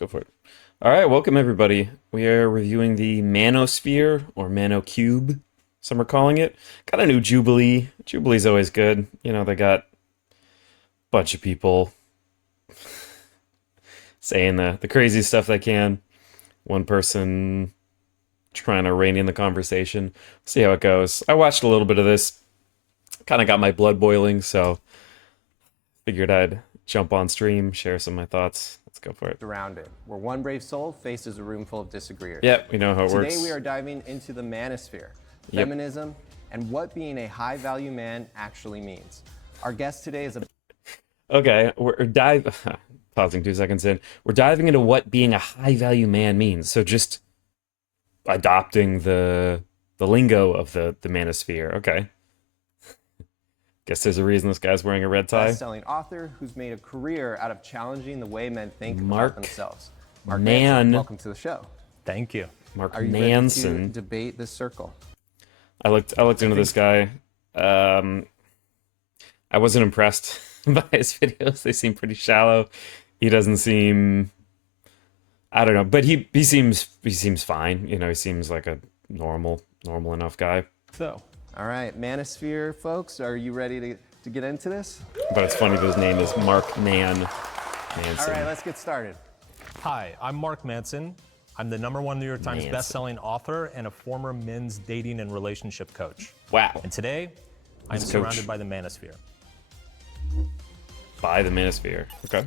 Go for it. All right, welcome everybody. We are reviewing the Manosphere or Manocube, some are calling it. Got a new Jubilee. Jubilee's always good. You know, they got a bunch of people saying the crazy stuff they can. One person trying to rein in the conversation. See how it goes. I watched a little bit of this. Kind of got my blood boiling, so figured I'd jump on stream, share some of my thoughts. Let's go for it. Around it, where one brave soul faces a room full of disagreeers. Yep, we know how it works. Today we are diving into the manosphere, feminism, and what being a high-value man actually means. Our guest today is a... Okay, pausing 2 seconds in. We're diving into what being a high-value man means. So just adopting the lingo of the manosphere. Okay. Guess there's a reason this guy's wearing a red tie. Best-selling author who's made a career out of challenging the way men think about themselves. Mark Nan. Manson, welcome to the show. Thank you. Mark Are you Manson. ready to debate this circle? I looked into this guy. I wasn't impressed by his videos. They seem pretty shallow. He doesn't seem, I don't know, but he seems fine. You know, he seems like a normal enough guy. So, All right, Manosphere folks, are you ready to get into this? But it's funny that his name is Mark Manson. All right, let's get started. hi, I'm Mark Manson. I'm the #1 New York Times Manson. best-selling author and a former men's dating and relationship coach. Wow. And today, I'm He's a surrounded coach. by the manosphere. By the Manosphere. Okay.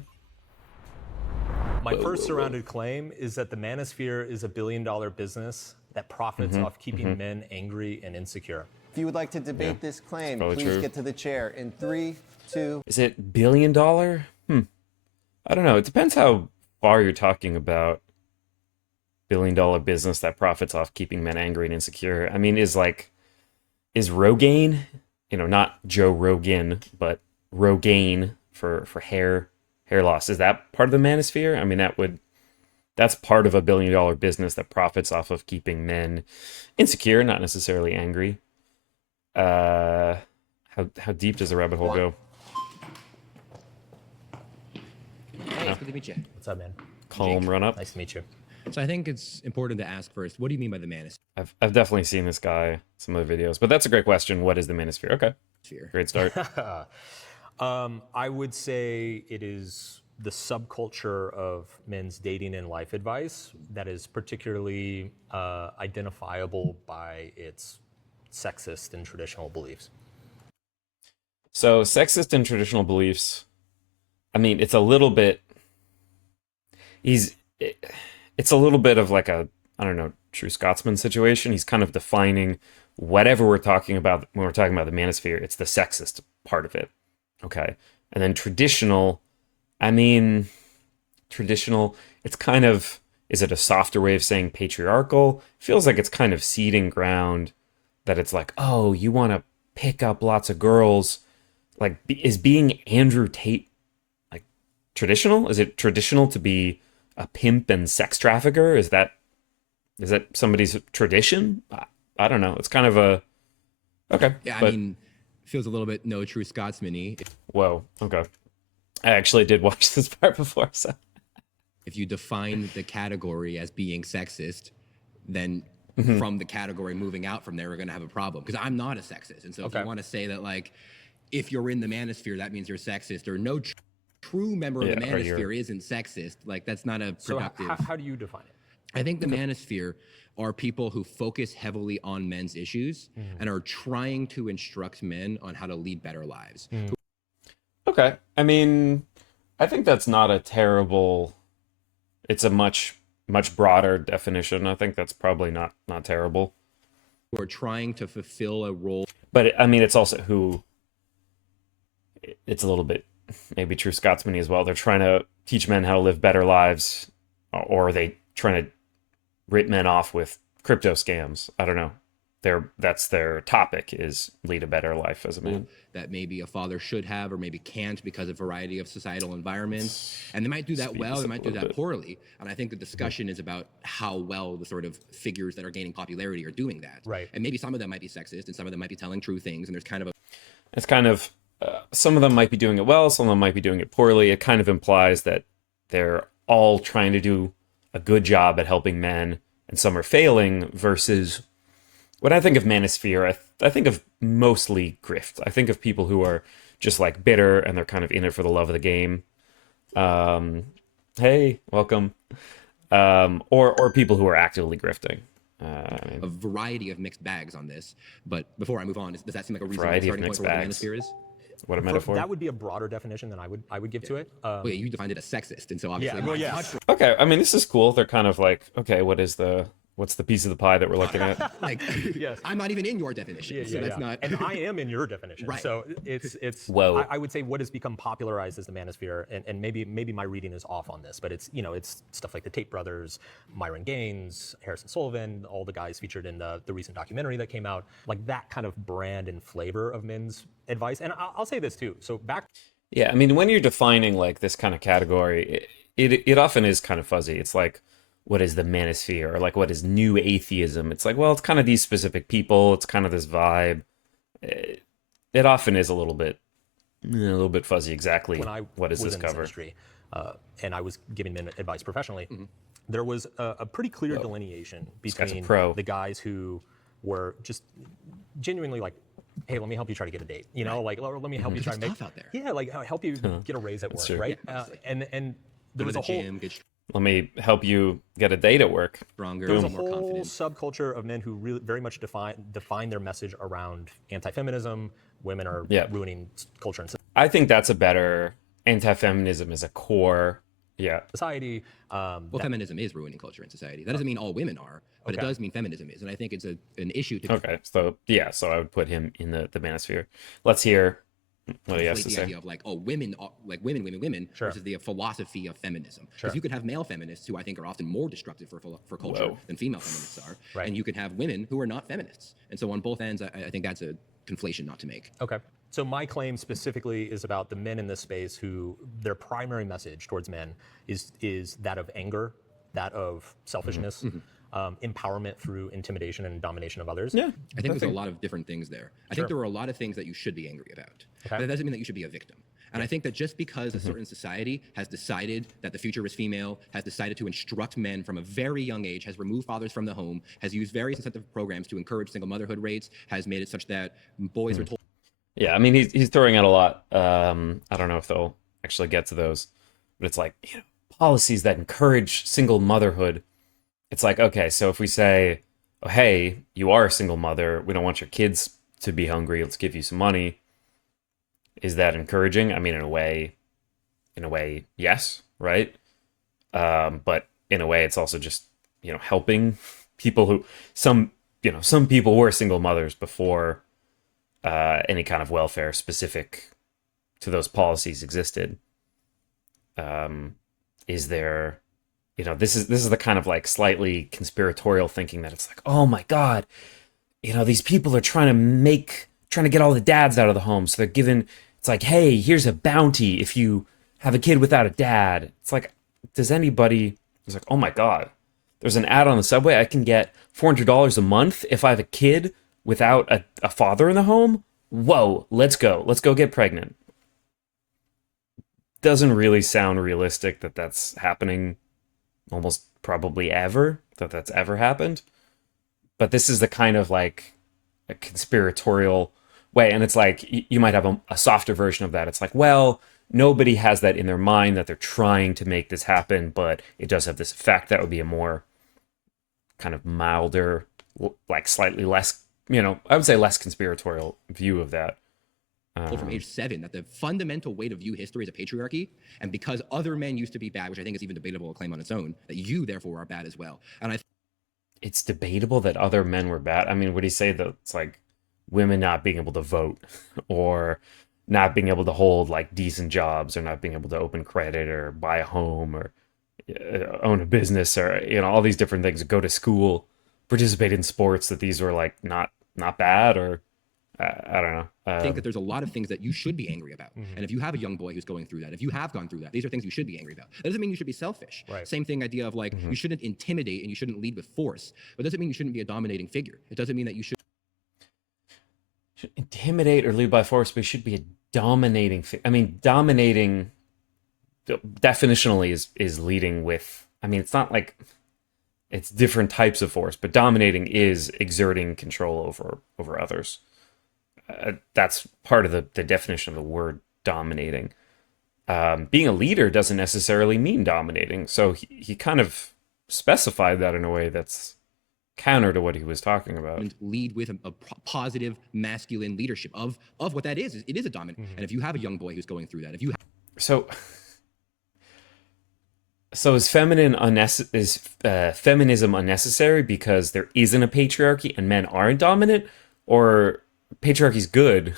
My first surrounded claim is that the manosphere is a billion-dollar business that profits off keeping men angry and insecure. If you would like to debate this claim, probably please true. get to the chair in 3, 2. Is it billion dollar? I don't know. It depends how far you're talking about billion-dollar business that profits off keeping men angry and insecure. I mean, is Rogaine, you know, not Joe Rogan, but Rogaine for hair loss. Is that part of the manosphere? I mean, that's part of a billion-dollar business that profits off of keeping men insecure, not necessarily angry. How deep does the rabbit hole go? Hey, it's good to meet you. What's up, man? Calm run up. Nice to meet you. So I think it's important to ask first, what do you mean by the manosphere? I've definitely seen this guy, some of the videos, but that's a great question. What is the manosphere? Okay, great start. I would say it is the subculture of men's dating and life advice that is particularly identifiable by its sexist and traditional beliefs. So sexist and traditional beliefs, I mean, it's a little bit, it's a little bit of like a, I don't know, true Scotsman situation. He's kind of defining whatever we're talking about when we're talking about the manosphere. It's the sexist part of it. Okay. And then traditional, I mean, traditional, it's kind of, is it a softer way of saying patriarchal? Feels like it's kind of seeding ground that it's like, oh, you want to pick up lots of girls. Like, is being Andrew Tate like traditional? Is it traditional to be a pimp and sex trafficker? Is that somebody's tradition? I don't know. It's kind of a, okay. Yeah, but, I mean, feels a little bit no true Scotsman-y. whoa, okay. I actually did watch this part before, so. If you define the category as being sexist, then from the category moving out from there, we're going to have a problem. Because I'm not a sexist. And so if you want to say that, like, if you're in the manosphere, that means you're sexist, or no true member of the manosphere isn't sexist, like, that's not a productive... So how do you define it? I think the manosphere are people who focus heavily on men's issues and are trying to instruct men on how to lead better lives. Okay. I mean, I think that's not a terrible, it's a much broader definition. I think that's probably not terrible. Who are trying to fulfill a role. But I mean, it's also who, it's a little bit maybe true Scotsman as well. They're trying to teach men how to live better lives, or are they trying to rip men off with crypto scams? I don't know. That's their topic, is lead a better life as a man. That maybe a father should have or maybe can't because of a variety of societal environments. And they might do that well, they might do that poorly. And I think the discussion is about how well the sort of figures that are gaining popularity are doing that. Right. And maybe some of them might be sexist and some of them might be telling true things. And there's kind of a... It's kind of, some of them might be doing it well, some of them might be doing it poorly. It kind of implies that they're all trying to do a good job at helping men and some are failing, versus when I think of Manosphere, I think of mostly grift. I think of people who are just like bitter and they're kind of in it for the love of the game. Hey, welcome. Or people who are actively grifting. A variety of mixed bags on this. But before I move on, does that seem like a reasonable Variety of starting point mixed for what the bags. Manosphere is? What a metaphor. That would be a broader definition than I would give to it. Well, yeah, you defined it as sexist, and so obviously, Okay, I mean, this is cool. They're kind of like, okay, what's the piece of the pie that we're looking at? like, Yes. I'm not even in your definition, so that's not. And I am in your definition. Right. So it's. Whoa. I would say what has become popularized as the Manosphere, and maybe my reading is off on this, but it's it's stuff like the Tate brothers, Myron Gaines, Harrison Sullivan, all the guys featured in the recent documentary that came out, like that kind of brand and flavor of men's advice. And I'll say this too. So back. Yeah, I mean, when you're defining like this kind of category, it often is kind of fuzzy. It's like, what is the manosphere, or like what is new atheism? It's like, well, it's kind of these specific people. It's kind of this vibe. It often is a little bit fuzzy exactly. When I what does was this in cover? industry, and I was giving men advice professionally, there was a pretty clear delineation guy's a between pro. the guys who were just genuinely like, hey, let me help you try to get a date. Like, let me help you try to make tough out there. Yeah, like help you get a raise at work, true. right? Yeah, obviously. And there Go was to a the whole gym, get Let me help you get a date at work. stronger, There's a more whole confident. subculture of men who really very much define their message around anti-feminism. Women are ruining culture and I think that's a better anti-feminism as a core. Yeah. society. Well, feminism is ruining culture and society. That doesn't mean all women are, but it does mean feminism is, and I think it's an issue to Okay. So yeah. So I would put him in the manosphere. Let's hear what he has conflate to the say. idea of like, oh, women, like women, versus the philosophy of feminism. Because you could have male feminists who I think are often more destructive for culture Whoa. than female feminists are, Right. and you can have women who are not feminists. And so on both ends, I think that's a conflation not to make. Okay. So my claim specifically is about the men in this space who their primary message towards men is that of anger, that of selfishness, empowerment through intimidation and domination of others. Yeah. I think there's a lot of different things there. I think there are a lot of things that you should be angry about. But that doesn't mean that you should be a victim. And I think that just because a certain society has decided that the future is female, has decided to instruct men from a very young age, has removed fathers from the home, has used various incentive programs to encourage single motherhood rates, has made it such that boys are told. Yeah. I mean, he's throwing out a lot. I don't know if they'll actually get to those, but it's like, policies that encourage single motherhood. It's like, okay, so if we say, oh, hey, you are a single mother, we don't want your kids to be hungry, let's give you some money. Is that encouraging? I mean, in a way, yes, right? But in a way, it's also just, helping people who, some people were single mothers before any kind of welfare specific to those policies existed. Is there, this is the kind of like slightly conspiratorial thinking that it's like, oh my God, these people are trying to get all the dads out of the home. So they're giving, it's like, hey, here's a bounty if you have a kid without a dad. It's like, does anybody, it's like, oh my God, there's an ad on the subway. I can get $400 a month if I have a kid without a father in the home. Whoa, let's go get pregnant. Doesn't really sound realistic that that's happening almost probably ever, that's ever happened. But this is the kind of like a conspiratorial way. And it's like, you might have a softer version of that. It's like, well, nobody has that in their mind that they're trying to make this happen, but it does have this effect. That would be a more kind of milder, like slightly less, I would say less conspiratorial view of that. From age 7 that the fundamental way to view history is a patriarchy, and because other men used to be bad, which I think is even debatable a claim on its own, that you therefore are bad as well. And It's debatable that other men were bad. I mean, would he say that it's like women not being able to vote or not being able to hold like decent jobs or not being able to open credit or buy a home or own a business or, all these different things, go to school, participate in sports, that these were like not bad? Or I don't know. I think that there's a lot of things that you should be angry about. And if you have a young boy who's going through that, if you have gone through that, these are things you should be angry about. That doesn't mean you should be selfish. Right. Same thing idea of like, you shouldn't intimidate and you shouldn't lead with force. But it doesn't mean you shouldn't be a dominating figure. It doesn't mean that you should intimidate or lead by force, but it should be a dominating I mean, dominating definitionally is leading with, I mean, it's not like it's different types of force, but dominating is exerting control over others. That's part of the definition of the word dominating. Being a leader doesn't necessarily mean dominating, so he kind of specified that in a way that's counter to what he was talking about. And lead with a positive masculine leadership of what that is. It is a dominant. And if you have a young boy who's going through that, if you so is feminism unnecessary because there isn't a patriarchy and men aren't dominant, or patriarchy's good?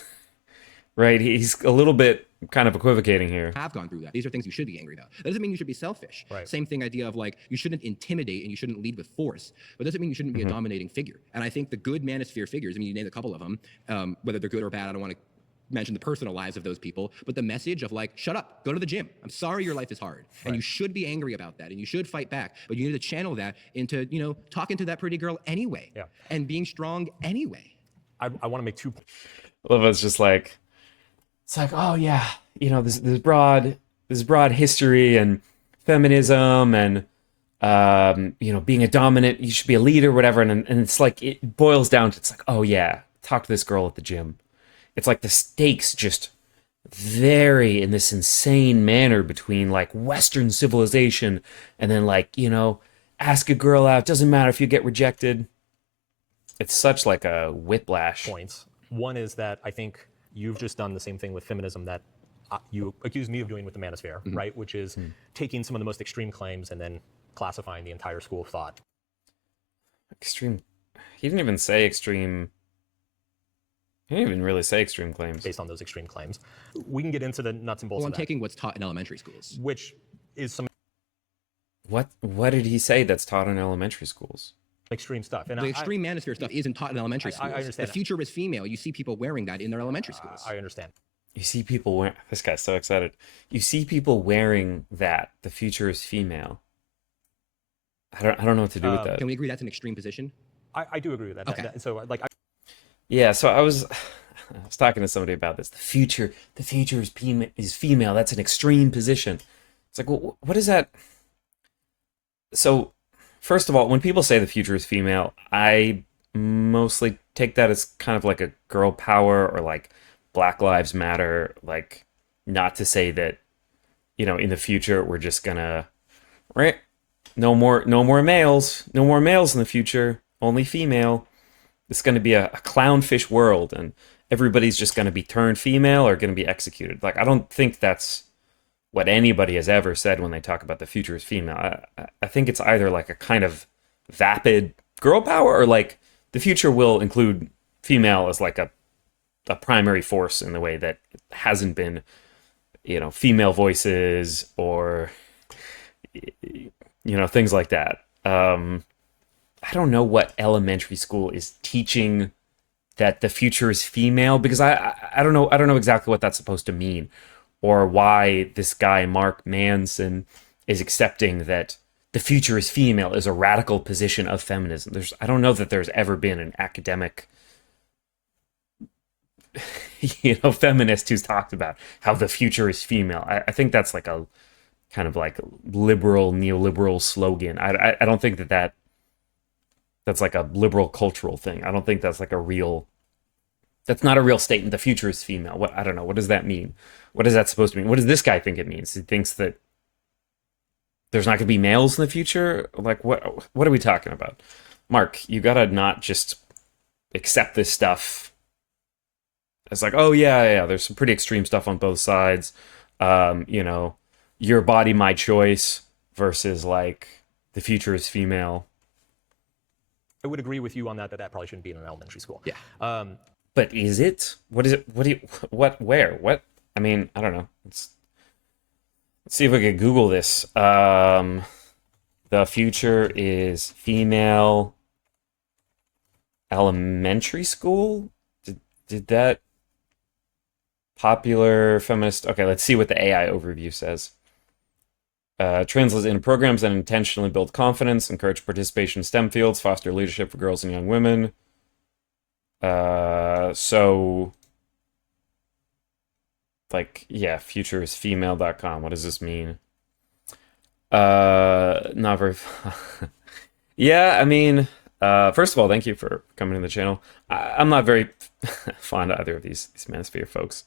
Right? He's a little bit kind of equivocating here. have gone through that, these are things you should be angry about. That doesn't mean you should be selfish. Right. Same thing, idea of like, you shouldn't intimidate and you shouldn't lead with force, but doesn't mean you shouldn't be a dominating figure. And I think the good manosphere figures, I mean, you named a couple of them, whether they're good or bad, I don't want to mention the personal lives of those people, but the message of like, shut up, go to the gym. I'm sorry your life is hard. And you should be angry about that and you should fight back, but you need to channel that into, you know, talking to that pretty girl anyway. Yeah. And being strong anyway. I want to make 2 points. Love it's just like, it's like, oh yeah, you know, this broad history and feminism and you know, being a dominant, you should be a leader, whatever. And it's like, it boils down to, it's like, oh yeah, talk to this girl at the gym. It's like the stakes just vary in this insane manner between like Western civilization and then like, you know, ask a girl out, doesn't matter if you get rejected. It's such like a whiplash. Points. One is that I think you've just done the same thing with feminism that you accused me of doing with the Manosphere, right? Which is taking some of the most extreme claims and then classifying the entire school of thought. Extreme. He didn't even say extreme. He didn't even really say extreme claims. Based on those extreme claims. We can get into the nuts and bolts Well, I'm of that, taking what's taught in elementary schools. which is some What did he say that's taught in elementary schools? extreme stuff. And The extreme manosphere stuff isn't taught in elementary I schools. understand The that. future is female. You see people wearing that in their elementary schools. I understand. You see people wearing. This guy's so excited. You see people wearing that. The future is female. I don't know what to do with that. Can we agree that's an extreme position? I do agree with that. Okay. So like, Yeah. So I was talking to somebody about this. The future is female. That's an extreme position. It's like, well, what is that? So, first of all, when people say the future is female, I mostly take that as kind of like a girl power or like Black Lives Matter, like not to say that, you know, in the future we're just gonna, right? No more males, no more males in the future, only female. It's gonna be a clownfish world, and everybody's just gonna be turned female or gonna be executed. Like, I don't think that's what anybody has ever said when they talk about the future is female. I think it's either like a kind of vapid girl power or like the future will include female as like a primary force in the way that hasn't been, you know, female voices or, you know, things like that. I don't know what elementary school is teaching that the future is female, because I don't know exactly what that's supposed to mean, or why this guy Mark Manson is accepting that the future is female is a radical position of feminism. I don't know that there's ever been an academic, you know, feminist who's talked about how the future is female. I think that's like a kind of like liberal, neoliberal slogan. I don't think that's like a liberal cultural thing. I don't think that's like that's not a real statement. The future is female. I don't know. What does that mean? What is that supposed to mean? What does this guy think it means? He thinks that there's not going to be males in the future? Like, what are we talking about? Mark, you got to not just accept this stuff. It's like, oh, yeah, there's some pretty extreme stuff on both sides. You know, your body, my choice versus like the future is female. I would agree with you on that probably shouldn't be in an elementary school. Yeah. But is it? What is it? Where? What? I mean, I don't know. Let's see if we can Google this. The future is female elementary school? Did that popular feminist? Okay, let's see what the AI overview says. Translates into programs that intentionally build confidence, encourage participation in STEM fields, foster leadership for girls and young women. So like, yeah, futureisfemale.com. What does this mean? Not very. Yeah, I mean, first of all, thank you for coming to the channel. I'm not very fond of either of these Manosphere folks.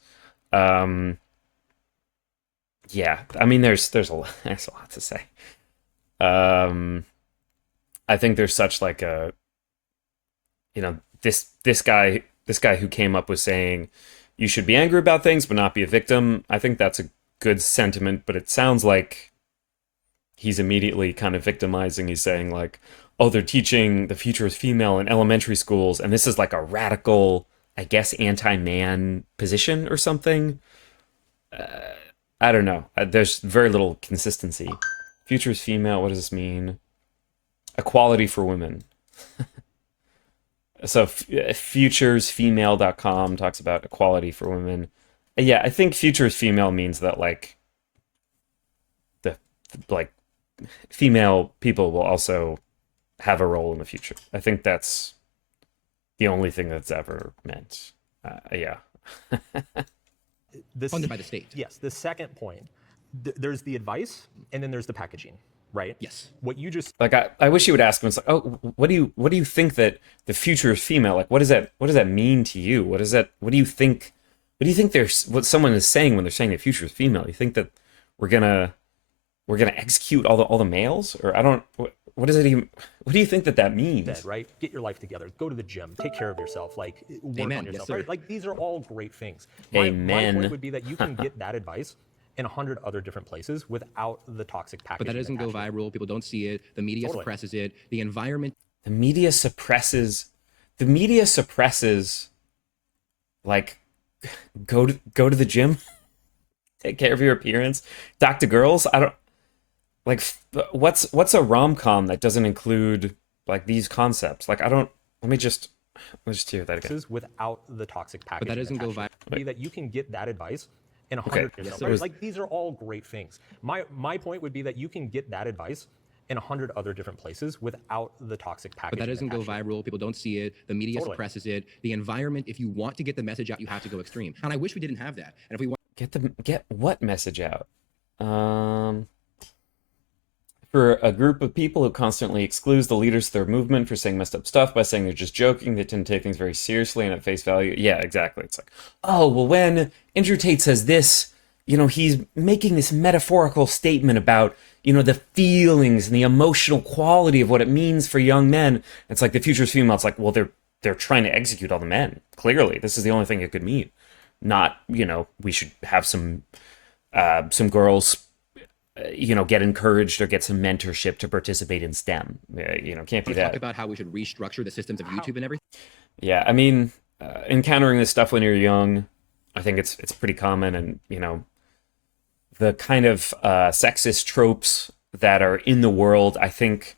Yeah, I mean, there's a lot to say. Um, I think there's such like a, this guy who came up with saying you should be angry about things but not be a victim. I think that's a good sentiment, but it sounds like he's immediately kind of victimizing. He's saying like, oh, they're teaching the future is female in elementary schools, and this is like a radical, I guess, anti-man position or something. I don't know. There's very little consistency. Future is female. What does this mean? Equality for women. So futuresfemale.com talks about equality for women. Yeah, I think futures female means that like the like female people will also have a role in the future. I think that's the only thing that's ever meant. Yeah. Funded by the state. Yes. The second point, there's the advice, and then there's the packaging, right? Yes. What you just like, I wish you would ask him. It's like, oh, what do you think that the future is female? Like, what does that mean to you? What do you think? What do you think what someone is saying when they're saying the future is female? You think that we're gonna execute all the males, or I don't. What does it even? What do you think that means? said, right? Get your life together. Go to the gym. Take care of yourself. Like, work Amen. on yourself. Yes, Right? sir. Like, these are all great things. Amen. My point would be that you can get that advice in 100 other different places without the toxic packaging. But that doesn't go attached to it. viral. People don't see it. The media Totally. suppresses it. The environment The media suppresses. Like, go to the gym, take care of your appearance, talk to girls. I don't like. What's a rom-com that doesn't include like these concepts? Like, I don't. Let's just hear that again. Without the toxic packaging. that doesn't go attached to it. Be that you can get that advice in 100 Okay. yourself, Yes, right? sir. Like, these are all great things. My point would be that you can get that advice in 100 other different places without the toxic packaging. But that doesn't go attached to it. viral. People don't see it. The media Totally. suppresses it. The environment, if you want to get the message out, you have to go extreme. And I wish we didn't have that. And if we want Get what message out? For a group of people who constantly excludes the leaders of their movement for saying messed up stuff by saying they're just joking, they tend to take things very seriously and at face value. Yeah, exactly. It's like, oh, well, when Andrew Tate says this, he's making this metaphorical statement about, the feelings and the emotional quality of what it means for young men. It's like the future is female. It's like, well, they're trying to execute all the men. Clearly, this is the only thing it could mean. Not, we should have some girls, get encouraged or get some mentorship to participate in STEM. Can't be to talk that. about how we should restructure the systems of YouTube and everything, Yeah, I mean, encountering this stuff when you're young, I think it's pretty common, and the kind of sexist tropes that are in the world, I think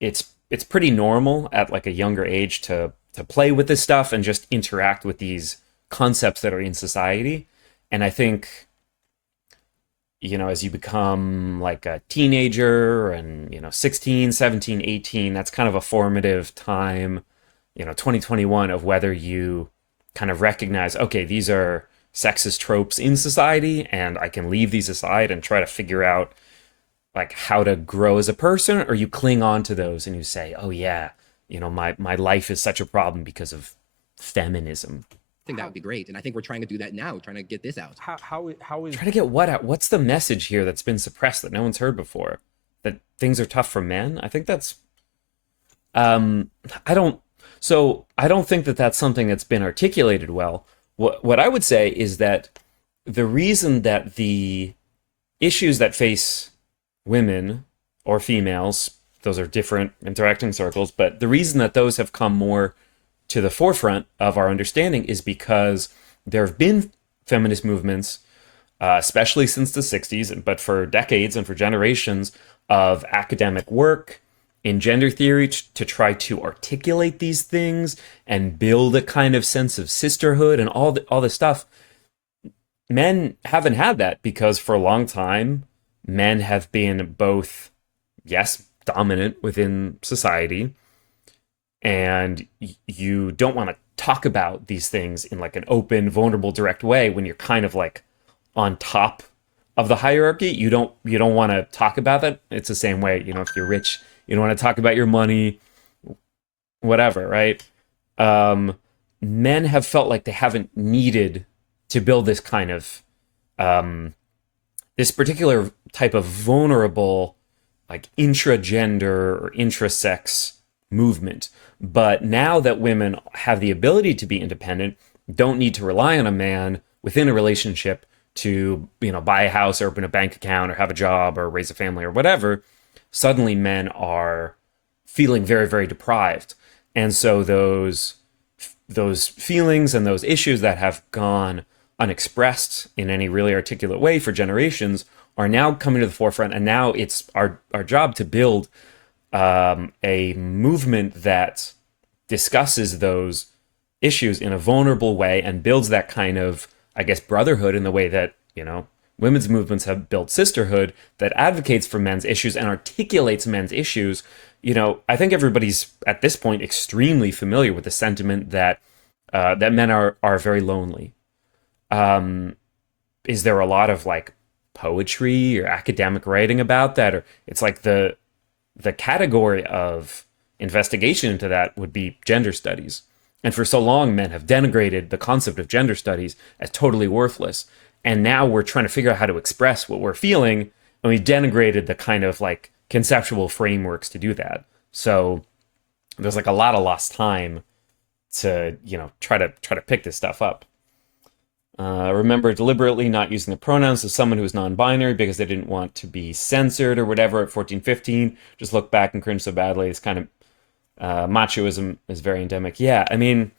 it's pretty normal at like a younger age to play with this stuff and just interact with these concepts that are in society. And I think, as you become like a teenager and, 16, 17, 18, that's kind of a formative time, 2021, of whether you kind of recognize, okay, these are sexist tropes in society and I can leave these aside and try to figure out like how to grow as a person, or you cling on to those and you say, oh yeah, my life is such a problem because of feminism. that would be great. And I think we're trying to do that now, trying to get this out. How is Try to get what out? What's the message here that's been suppressed that no one's heard before? That things are tough for men? I think that's I don't think that that's something that's been articulated well. What I would say is that the reason that the issues that face women or females, those are different interacting circles, but the reason that those have come more to the forefront of our understanding is because there have been feminist movements, especially since the 60s, but for decades and for generations of academic work in gender theory to try to articulate these things and build a kind of sense of sisterhood and all this stuff. Men haven't had that because for a long time, men have been both, yes, dominant within society, and you don't want to talk about these things in like an open, vulnerable, direct way when you're kind of like on top of the hierarchy. You don't want to talk about that. It's the same way, if you're rich, you don't want to talk about your money, whatever, right? Men have felt like they haven't needed to build this kind of this particular type of vulnerable, like intra-gender or intra-sex movement. But now that women have the ability to be independent, don't need to rely on a man within a relationship to, buy a house or open a bank account or have a job or raise a family or whatever, suddenly men are feeling very, very deprived. And so those feelings and those issues that have gone unexpressed in any really articulate way for generations are now coming to the forefront. And now it's our job to build a movement that discusses those issues in a vulnerable way and builds that kind of, I guess, brotherhood in the way that, women's movements have built sisterhood, that advocates for men's issues and articulates men's issues. I think everybody's at this point extremely familiar with the sentiment that that men are very lonely. Is there a lot of like poetry or academic writing about that? Or it's like the category of investigation into that would be gender studies. And for so long, men have denigrated the concept of gender studies as totally worthless. And now we're trying to figure out how to express what we're feeling, and we denigrated the kind of like conceptual frameworks to do that. So there's like a lot of lost time to, try to pick this stuff up. Remember deliberately not using the pronouns of someone who's non-binary because they didn't want to be censored or whatever at 14, 15. Just look back and cringe so badly. It's kind of machoism is very endemic. Yeah, I mean,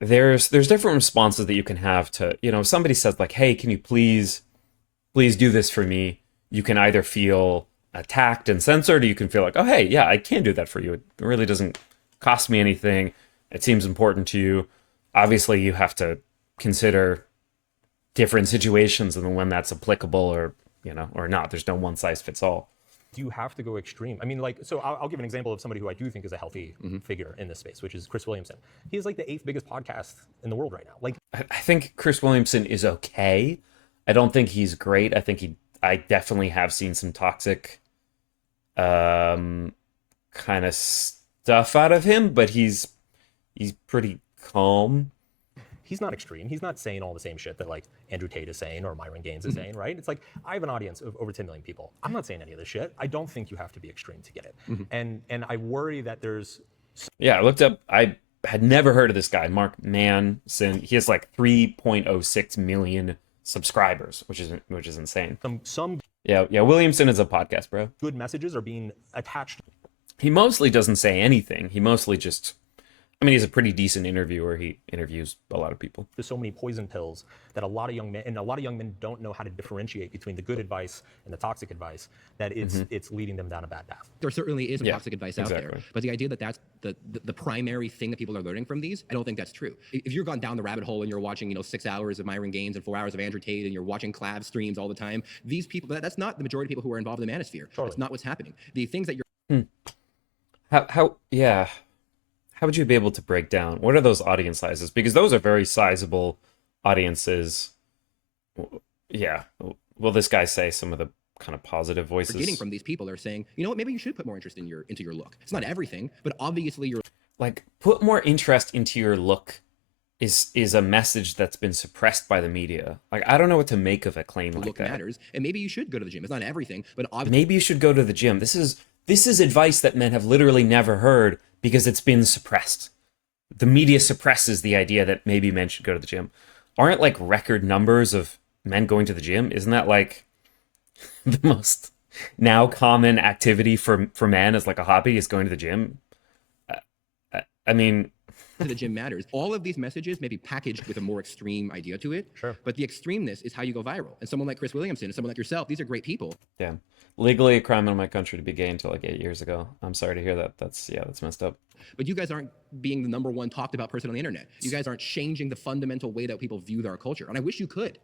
there's different responses that you can have to, if somebody says like, hey, can you please do this for me? You can either feel attacked and censored, or you can feel like, oh, hey, yeah, I can do that for you. It really doesn't cost me anything. It seems important to you. Obviously, you have to consider different situations and when that's applicable or, or not. There's no one size fits all. Do you have to go extreme? I mean, like, so I'll give an example of somebody who I do think is a healthy figure in this space, which is Chris Williamson. He is like the 8th biggest podcast in the world right now. Like, I think Chris Williamson is okay. I don't think he's great. I definitely have seen some toxic kind of stuff out of him, but he's pretty calm. He's not extreme. He's not saying all the same shit that like Andrew Tate is saying or Myron Gaines is saying, right? It's like, I have an audience of over 10 million people. I'm not saying any of this shit. I don't think you have to be extreme to get it. And I worry that there's... Yeah, I looked up, I had never heard of this guy, Mark Manson. He has like 3.06 million subscribers, which is insane. Some Yeah, Williamson is a podcast, bro. good messages are being attached. He mostly doesn't say anything. He mostly just... I mean, he's a pretty decent interviewer. He interviews a lot of people. There's so many poison pills that a lot of young men don't know how to differentiate between the good advice and the toxic advice, that it's leading them down a bad path. There certainly is some toxic advice out there, but the idea that that's the primary thing that people are learning from these, I don't think that's true. If you're gone down the rabbit hole and you're watching, 6 hours of Myron Gaines and 4 hours of Andrew Tate and you're watching collab streams all the time, these people, that's not the majority of people who are involved in the Manosphere. Totally. That's not what's happening. The things that you're... How would you be able to break down what are those audience sizes? Because those are very sizable audiences. Yeah. Will this guy say some of the kind of positive voices? We're getting from these people are saying, maybe you should put more interest into your look. It's not everything, but obviously you're like, put more interest into your look is a message that's been suppressed by the media. Like, I don't know what to make of a claim like look that. Matters, and maybe you should go to the gym. It's not everything, but obviously maybe you should go to the gym. This is advice that men have literally never heard because it's been suppressed. The media suppresses the idea that maybe men should go to the gym. Aren't like record numbers of men going to the gym? Isn't that like the most now common activity for men as like a hobby is going to the gym? I mean, the gym matters. All of these messages may be packaged with a more extreme idea to it. Sure. But the extremeness is how you go viral. And someone like Chris Williamson and someone like yourself, these are great people. Yeah. Legally a crime in my country to be gay until like 8 years ago. I'm sorry to hear that. That's messed up. But you guys aren't being the number one talked about person on the internet. You guys aren't changing the fundamental way that people view our culture. And I wish you could.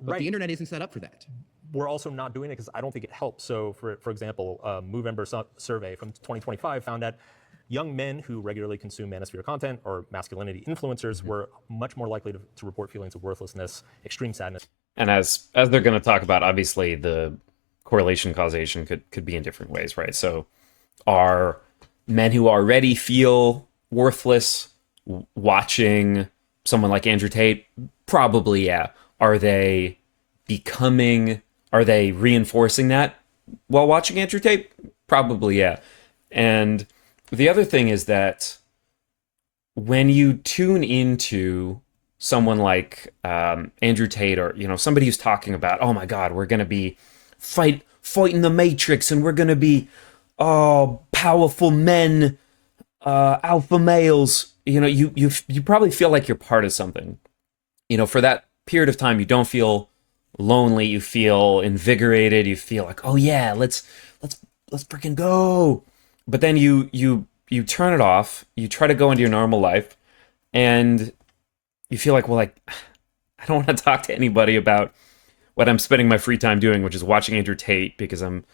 But the internet isn't set up for that. We're also not doing it because I don't think it helps. So for example, Movember survey from 2025 found that young men who regularly consume manosphere content or masculinity influencers were much more likely to report feelings of worthlessness, extreme sadness. And as they're going to talk about, obviously the correlation causation could be in different ways, right? So are men who already feel worthless watching someone like Andrew Tate? Probably, yeah. Are they reinforcing that while watching Andrew Tate? Probably, yeah. And the other thing is that when you tune into someone like Andrew Tate, or somebody who's talking about, oh my God, we're gonna be fighting the Matrix, and we're gonna be powerful men, alpha males. You probably feel like you're part of something. For that period of time, you don't feel lonely. You feel invigorated. You feel like, oh yeah, let's freaking go. But then you turn it off. You try to go into your normal life, and you feel like, well, like, I don't want to talk to anybody about what I'm spending my free time doing, which is watching Andrew Tate, because I'm,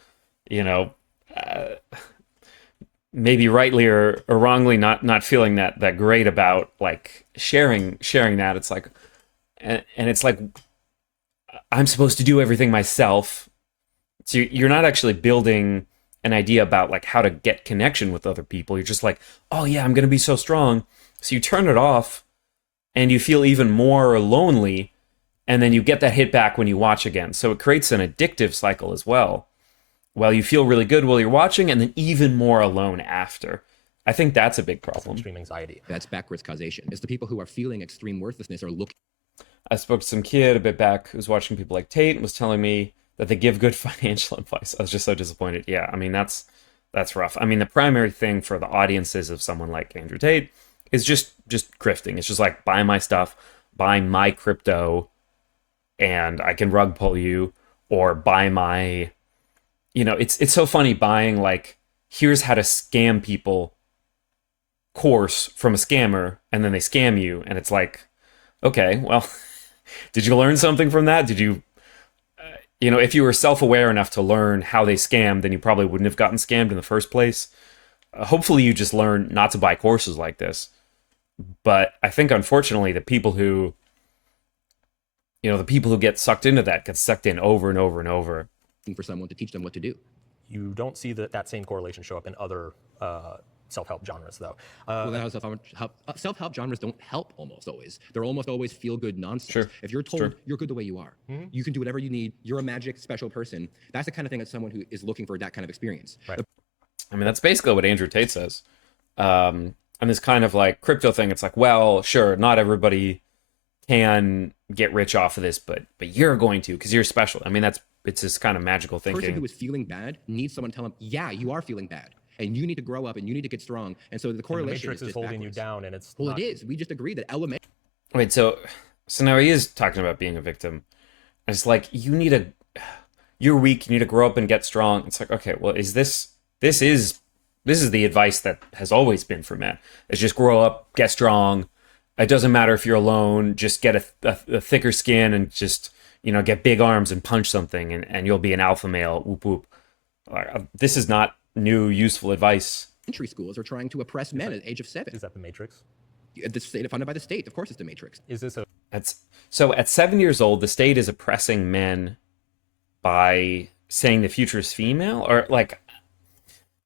maybe rightly or wrongly not feeling that great about like sharing that. It's like, and it's like I'm supposed to do everything myself. So you're not actually building an idea about like how to get connection with other people. You're just like, oh yeah, I'm gonna be so strong. So you turn it off, and you feel even more lonely, and then you get that hit back when you watch again. So it creates an addictive cycle as well. While you feel really good while you're watching, and then even more alone after. I think that's a big problem. Extreme anxiety. That's backwards causation. It's the people who are feeling extreme worthlessness are looking. I spoke to some kid a bit back who was watching people like Tate and was telling me that they give good financial advice. I was just so disappointed. Yeah, I mean, that's rough. I mean, the primary thing for the audiences of someone like Andrew Tate is just grifting. It's just like, buy my stuff, buy my crypto, and I can rug pull you, or buy my, it's so funny buying like, here's how to scam people course from a scammer, and then they scam you, and it's like, okay, well, did you learn something from that? Did you, if you were self-aware enough to learn how they scammed, then you probably wouldn't have gotten scammed in the first place. Hopefully you just learn not to buy courses like this. But I think, unfortunately, the people who get sucked into that get sucked in over and over and over. For someone to teach them what to do. You don't see that same correlation show up in other self-help genres, though. Well, self-help genres don't help almost always. They're almost always feel-good nonsense. Sure. If you're told you're good the way you are, you can do whatever you need, you're a magic special person, that's the kind of thing that someone who is looking for that kind of experience. Right. I mean, that's basically what Andrew Tate says. And this kind of like crypto thing, it's like, well, sure, not everybody can get rich off of this, but you're going to, because you're special. I mean, it's this kind of magical thinking. The person who is feeling bad needs someone to tell them, yeah, you are feeling bad, and you need to grow up, and you need to get strong. And so the correlation and the Matrix is holding backwards. you down, and it's well, not... it is. We just agreed that element. Wait, so now he is talking about being a victim. And it's like, you're weak, you need to grow up and get strong. It's like, okay, well, this is the advice that has always been for men. It's just grow up, get strong. It doesn't matter if you're alone, just get a thicker skin and just, get big arms and punch something, and you'll be an alpha male, whoop whoop. This is not new, useful advice. Entry schools are trying to oppress men at the age of 7. Is that the Matrix? The state, funded by the state. Of course it's the Matrix. Is this a... So at 7 years old, the state is oppressing men by saying the future is female? Or like,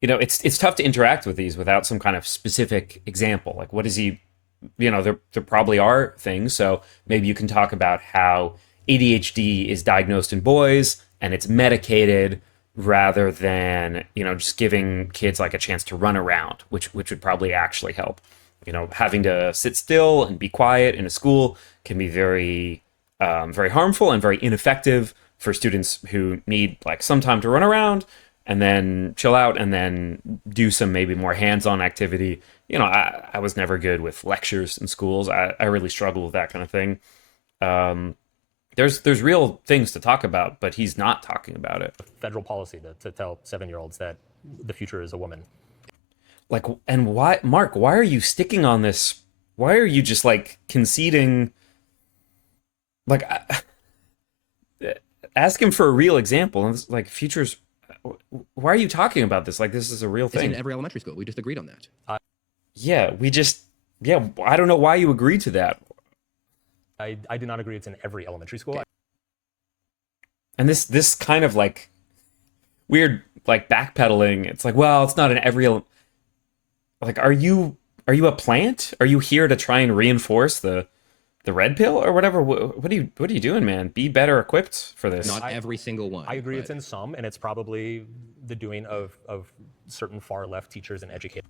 it's tough to interact with these without some kind of specific example. Like, what is he... there probably are things. So maybe you can talk about how ADHD is diagnosed in boys and it's medicated, rather than, just giving kids like a chance to run around, which would probably actually help. Having to sit still and be quiet in a school can be very, very harmful and very ineffective for students who need like some time to run around and then chill out and then do some maybe more hands-on activity. I was never good with lectures in schools. I really struggle with that kind of thing. There's real things to talk about, but he's not talking about it. Federal policy to tell 7-year-olds that the future is a woman. Like, and why, Mark, why are you sticking on this? Why are you just like conceding? Like, ask him for a real example. And it's like, future's why are you talking about this? Like, this is a real It's thing. in every elementary school. We just agreed on that. Yeah, I don't know why you agreed to that. I do not agree it's in every elementary school. And this kind of like weird like backpedaling. It's like, well, it's not in every like, are you a plant? Are you here to try and reinforce the red pill or whatever? What are you doing, man? Be better equipped for this. Not every single one. I agree but it's in some, and it's probably the doing of certain far left teachers and educators.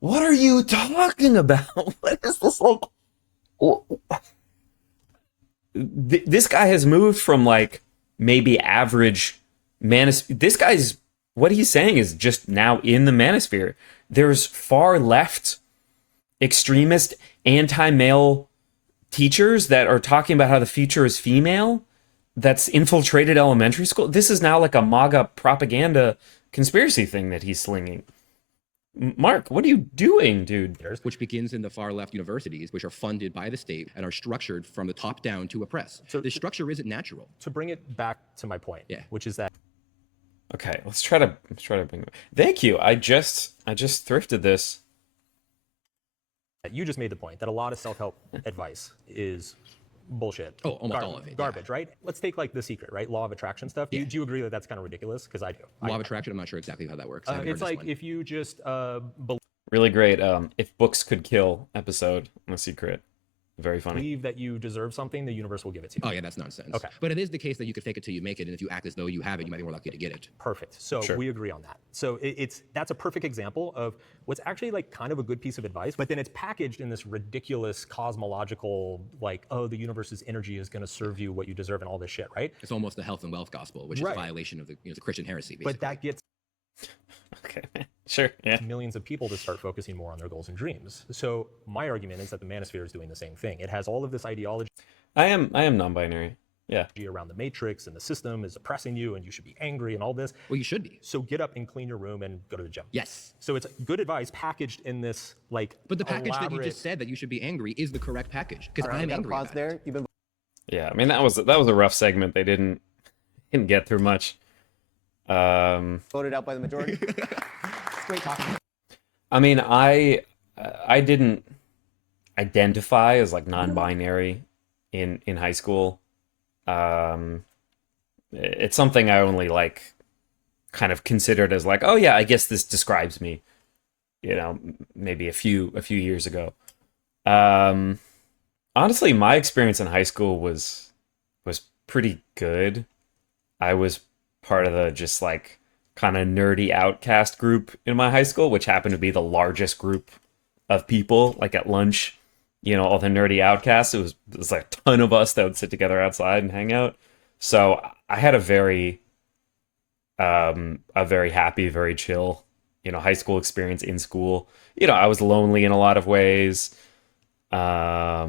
What are you talking about? What is this like? This guy has moved from like maybe average this guy's, what he's saying is just now in the manosphere. There's far left extremist anti-male teachers that are talking about how the future is female, that's infiltrated elementary school. This is now like a MAGA propaganda conspiracy thing that he's slinging. Mark, what are you doing, dude? which begins in the far left universities, which are funded by the state and are structured from the top down to oppress. So the structure isn't natural. To bring it back to my point, which is that Okay, let's try to bring it. Thank you. I just thrifted this. you just made the point that a lot of self-help advice is bullshit. Oh, almost all of it, Garbage, right? Let's take like The Secret, right? Law of attraction stuff. Do you agree that that's kind of ridiculous? Because I do. Law of attraction, I'm not sure exactly how that works. I haven't heard It's this like one. if you just Really great. If books could kill episode on The Secret. Very funny. believe that you deserve something, the universe will give it to you. Oh yeah, that's nonsense. Okay. But it is the case that you can fake it till you make it, and if you act as though you have it, you might be more likely to get it. Perfect. So we agree on that. So that's a perfect example of what's actually like kind of a good piece of advice, but then it's packaged in this ridiculous cosmological, like, oh, the universe's energy is going to serve you what you deserve and all this shit, right? It's almost the health and wealth gospel, which is a violation of the Christian heresy. Basically. But that gets Okay, sure, yeah. millions of people to start focusing more on their goals and dreams. So my argument is that the Manosphere is doing the same thing. It has all of this ideology I am non-binary. Yeah. around the matrix, and the system is oppressing you and you should be angry and all this. Well, you should be. So get up and clean your room and go to the gym. Yes. So it's good advice packaged in this like But the package that you elaborate- just said that you should be angry is the correct package because All right, I'm we got a angry pause about there. it. You've been Yeah, I mean that was a rough segment. They didn't get through much. voted out by the majority. Great talking. I mean, I didn't identify as like non-binary in high school. It's something I only like kind of considered as like, oh yeah, I guess this describes me. You know, maybe a few years ago. Honestly, my experience in high school was pretty good. I was part of the just like kind of nerdy outcast group in my high school, which happened to be the largest group of people. Like at lunch, you know, all the nerdy outcasts. It was like a ton of us that would sit together outside and hang out. So I had a very happy, very chill, you know, high school experience in school. You know, I was lonely in a lot of ways. I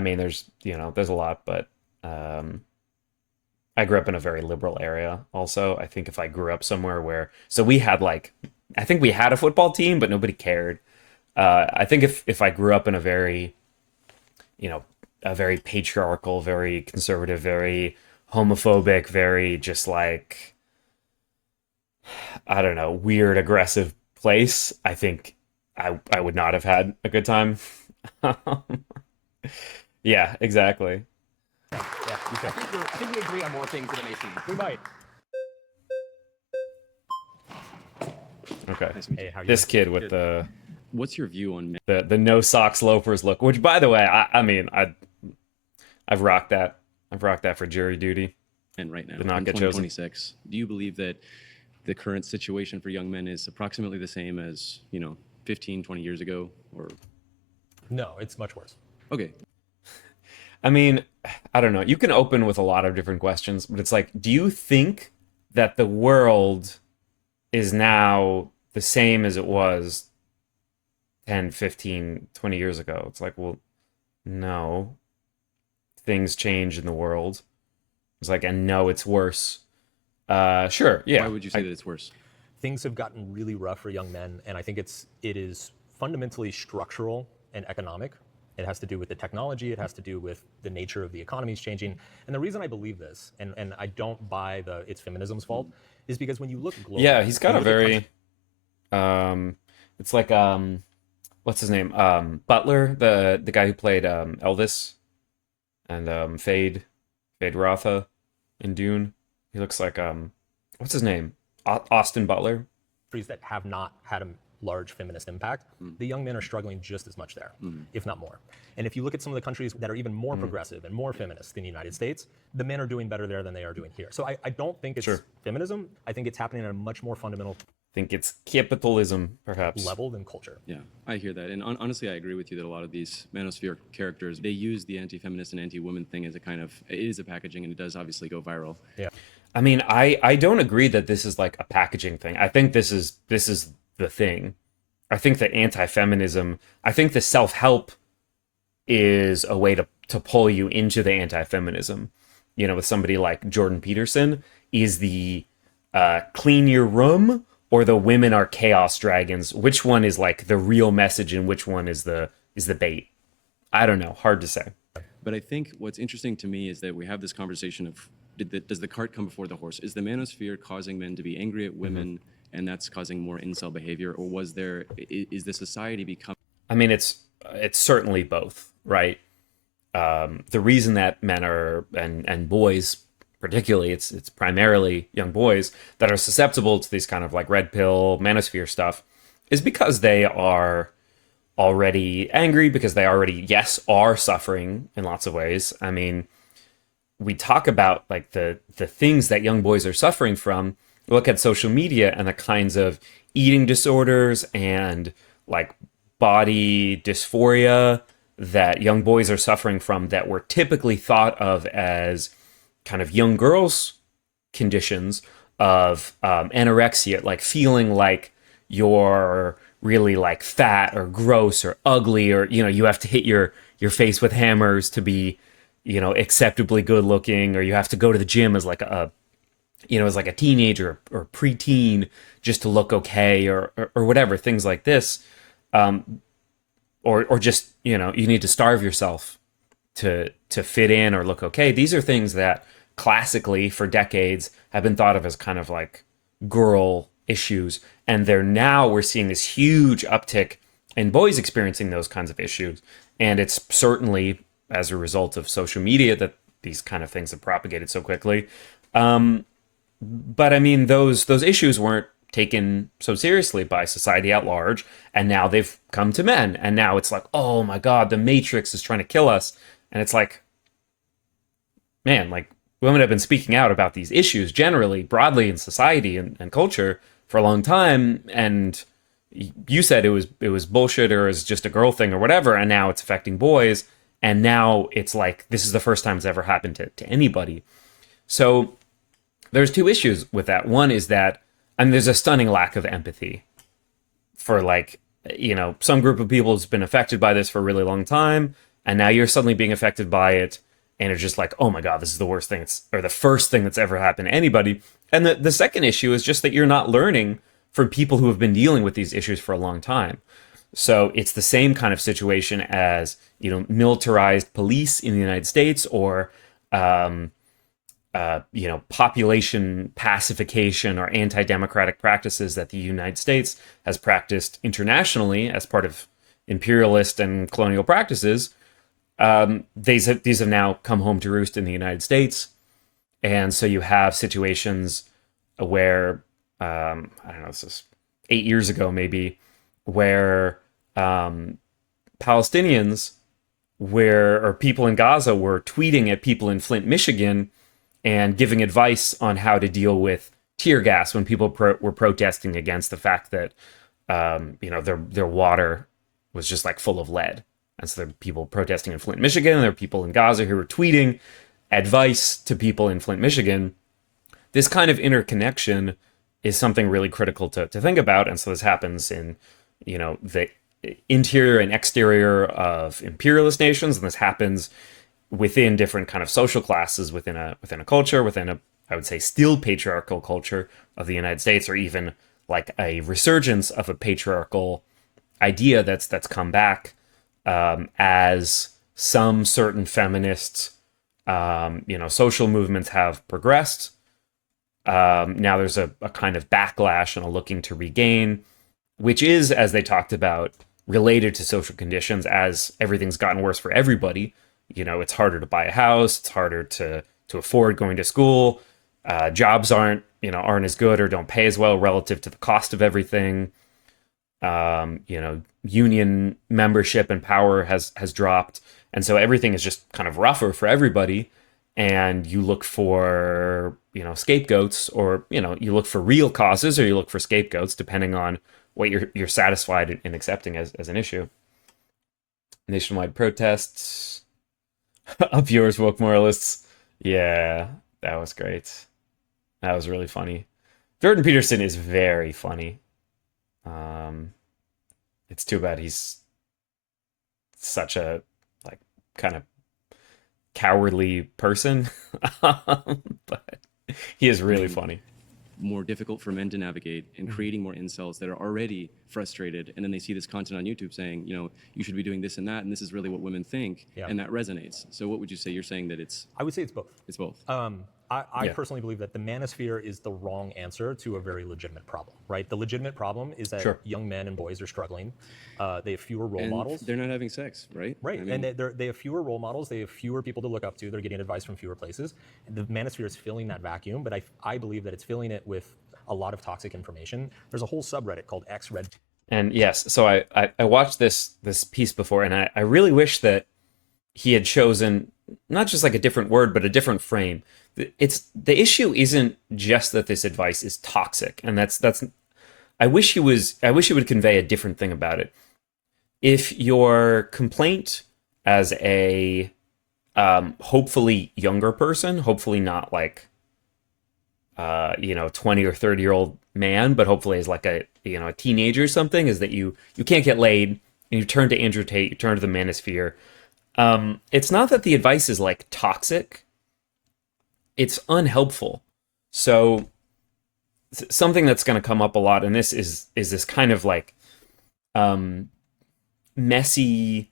mean, there's a lot, but I grew up in a very liberal area also. I think if I grew up somewhere where, so we had like, I think we had a football team, but nobody cared. I think if I grew up in a very, you know, a very patriarchal, very conservative, very homophobic, very just like, I don't know, weird, aggressive place, I think I would not have had a good time. Yeah, exactly. Yeah, you should. I think we agree on more things than it may seem. We might. Okay. Hey, how you This doing? kid with the What's your view on no socks loafers look, which by the way, I mean I've rocked that. I've rocked that for jury duty. men right now Did not in get chosen. 2026? Do you believe that the current situation for young men is approximately the same as, 15, 20 years ago? Or No, it's much worse. okay, I mean, I don't know. You can open with a lot of different questions, but it's like, do you think that the world is now the same as it was 10, 15, 20 years ago? It's like, well, no. Things change in the world. It's like, and no, it's worse. Sure, yeah. why would you say that it's worse? Things have gotten really rough for young men, and I think it is fundamentally structural and economic It has to do with the technology. It has to do with the nature of the economies changing. And the reason I believe this, and I don't buy it's feminism's fault, is because when you look globally, Yeah, he's got a when you look at very it's like what's his name? Butler, the guy who played Elvis and Fade Rotha in Dune. He looks like what's his name? Austin Butler. countries that have not had a large feminist impact, the young men are struggling just as much there, if not more. And if you look at some of the countries that are even more progressive and more feminist than the United States, the men are doing better there than they are doing here. So I don't think it's feminism. I think it's happening at a much more fundamental I think it's capitalism, perhaps. level than culture. Yeah, I hear that. And honestly, I agree with you that a lot of these Manosphere characters, they use the anti-feminist and anti-woman thing as a kind of, it is a packaging, and it does obviously go viral. Yeah. I mean, I don't agree that this is like a packaging thing. I think this is the thing. I think that anti-feminism, I think the self-help is a way to pull you into the anti-feminism. You know, with somebody like Jordan Peterson, is the clean your room or the women are chaos dragons? Which one is like the real message and which one is the bait? I don't know. Hard to say. But I think what's interesting to me is that we have this conversation of, does the cart come before the horse? Is the manosphere causing men to be angry at women, and that's causing more incel behavior? Or is the society becoming... I mean, it's certainly both, right? The reason that men are, and boys particularly, it's primarily young boys that are susceptible to these kind of like red pill manosphere stuff, is because they are already angry, because they already, yes, are suffering in lots of ways. I mean, we talk about like the things that young boys are suffering from. Look at social media and the kinds of eating disorders and like body dysphoria that young boys are suffering from that were typically thought of as kind of young girls' conditions of anorexia, like feeling like you're really like fat or gross or ugly, or, you know, you have to hit your face with hammers to be, you know, acceptably good looking, or you have to go to the gym as like a teenager or preteen just to look okay, or whatever, things like this. Or just, you know, you need to starve yourself to fit in or look okay. These are things that classically for decades have been thought of as kind of like girl issues. And we're seeing this huge uptick in boys experiencing those kinds of issues. And it's certainly as a result of social media that these kind of things have propagated so quickly. But I mean, those issues weren't taken so seriously by society at large, and now they've come to men, and now it's like, oh my god, the Matrix is trying to kill us. And it's like, man, like, women have been speaking out about these issues generally, broadly in society and culture for a long time, and you said it was bullshit or it's just a girl thing or whatever, and now it's affecting boys, and now it's like, this is the first time it's ever happened to anybody. So there's two issues with that. One is that, and there's a stunning lack of empathy for, like, you know, some group of people has been affected by this for a really long time, and now you're suddenly being affected by it, and it's just like, oh my god, this is the worst thing, or the first thing that's ever happened to anybody. And the second issue is just that you're not learning from people who have been dealing with these issues for a long time. So it's the same kind of situation as, you know, militarized police in the United States, or you know, population pacification or anti-democratic practices that the United States has practiced internationally as part of imperialist and colonial practices. These have now come home to roost in the United States. And so you have situations where, I don't know, this is 8 years ago maybe, where Palestinians or people in Gaza were tweeting at people in Flint, Michigan, and giving advice on how to deal with tear gas when people were protesting against the fact that, you know, their water was just like full of lead. And so there are people protesting in Flint, Michigan, and there are people in Gaza who were tweeting advice to people in Flint, Michigan. This kind of interconnection is something really critical to think about. And so this happens in, you know, the interior and exterior of imperialist nations, and this happens within different kind of social classes within a culture, within I would say, still patriarchal culture of the United States, or even like a resurgence of a patriarchal idea that's come back as some certain feminists, social movements have progressed. Now there's a kind of backlash and a looking to regain, which is, as they talked about, related to social conditions. As everything's gotten worse for everybody, it's harder to buy a house, it's harder to afford going to school, jobs aren't as good or don't pay as well relative to the cost of everything. Union membership and power has dropped, and so everything is just kind of rougher for everybody. And you look for scapegoats, or you look for real causes, or you look for scapegoats, depending on what you're satisfied in accepting as an issue. Nationwide protests. Up yours, woke moralists. Yeah, that was great. That was really funny. Jordan Peterson is very funny. It's too bad he's such a kind of cowardly person, but he is really funny. More difficult for men to navigate, and creating more incels that are already frustrated, and then they see this content on YouTube saying, you should be doing this and that, and this is really what women think, and that resonates. So what would you say? You're saying that I would say it's both. It's both. I personally believe that the manosphere is the wrong answer to a very legitimate problem, right? The legitimate problem is that young men and boys are struggling. They have fewer role models. They're not having sex, right? Right, and they have fewer role models. They have fewer people to look up to. They're getting advice from fewer places. The manosphere is filling that vacuum, but I believe that it's filling it with a lot of toxic information. There's a whole subreddit called XRed. And yes, so I watched this piece before, and I really wish that he had chosen not just a different word, but a different frame. The issue isn't just that this advice is toxic, and that's I wish he would convey a different thing about it. If your complaint as a hopefully younger person, hopefully not 20 or 30-year-old man, but hopefully as a teenager or something, is that you can't get laid and you turn to Andrew Tate, you turn to the Manosphere. It's not that the advice is toxic. It's unhelpful. So something that's going to come up a lot, and this is this kind of messy,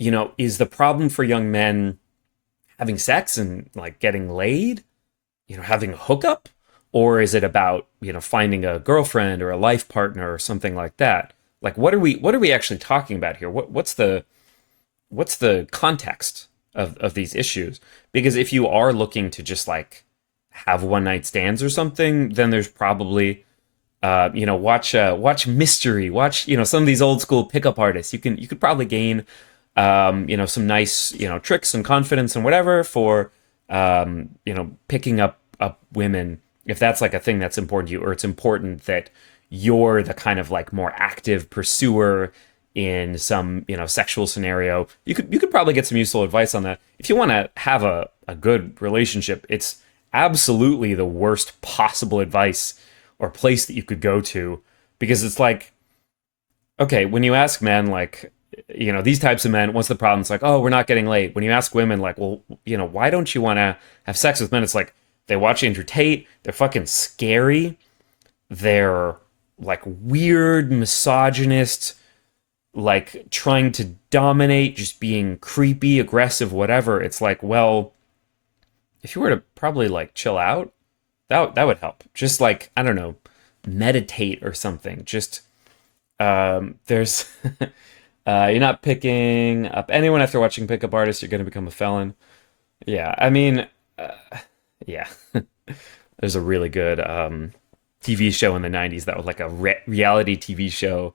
is the problem for young men having sex and getting laid, having a hookup, or is it about finding a girlfriend or a life partner or something like that? What are we actually talking about here? What's the context of these issues? Because if you are looking to just have one night stands or something, then there's probably watch Mystery, watch some of these old school pickup artists. You could probably gain some nice tricks and confidence and whatever for picking up women, if that's a thing that's important to you, or it's important that you're the kind of more active pursuer in some sexual scenario. You could probably get some useful advice on that. If you want to have a good relationship, it's absolutely the worst possible advice or place that you could go to, because it's okay, when you ask men these types of men, what's the problem? It's oh, we're not getting laid. When you ask women well, why don't you want to have sex with men? It's they watch Andrew Tate, they're fucking scary, they're weird misogynist, trying to dominate, just being creepy, aggressive, whatever. It's well, if you were to probably chill out, that would help. Just I don't know, meditate or something. Just there's you're not picking up anyone after watching pickup artists. You're going to become a felon. Yeah, I mean, yeah. There's a really good TV show in the 90s that was a reality TV show.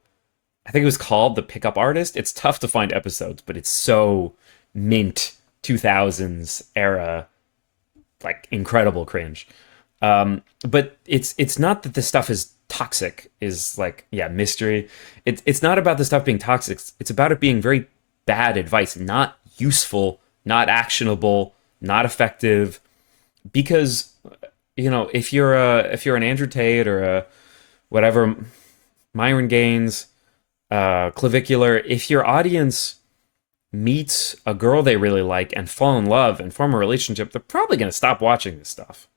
I think it was called The Pickup Artist. It's tough to find episodes, but it's so mint 2000s era, incredible cringe. But it's not that this stuff is toxic, is Mystery. It's not about the stuff being toxic. It's about it being very bad advice, not useful, not actionable, not effective. Because if you're an Andrew Tate or a whatever, Myron Gaines, Clavicular, if your audience meets a girl they really like and fall in love and form a relationship, they're probably going to stop watching this stuff.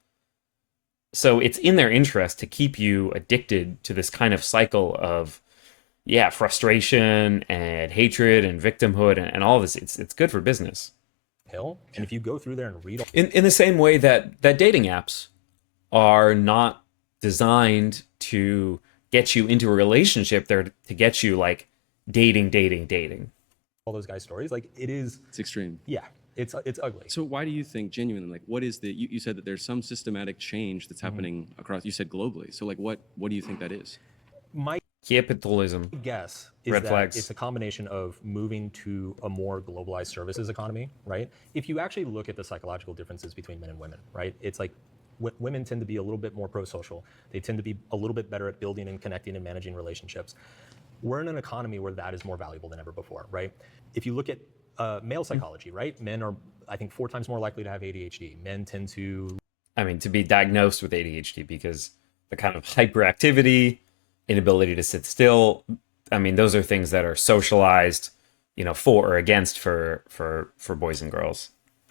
So it's in their interest to keep you addicted to this kind of cycle of yeah, frustration and hatred and victimhood and all this. It's good for business. Hill. And if you go through there and read all In the same way that dating apps are not designed to get you into a relationship, they're to get you like dating. those guys' stories, like it is, It's extreme. yeah, it's ugly. So why do you think genuinely, like, what is the, you said that there's some systematic change that's happening across, you said globally. So like, what do you think that is? My Capitalism. guess is Red that flags. it's a combination of moving to a more globalized services economy, right? If you actually look at the psychological differences between men and women, right? It's like women tend to be a little bit more pro-social. They tend to be a little bit better at building and connecting and managing relationships. We're in an economy where that is more valuable than ever before, right? If you look at male psychology, right? Men are, I think, 4 times more likely to have ADHD. Men tend to I mean, to be diagnosed with ADHD because the kind of hyperactivity, inability to sit still, I mean, those are things that are socialized, for or against for boys and girls.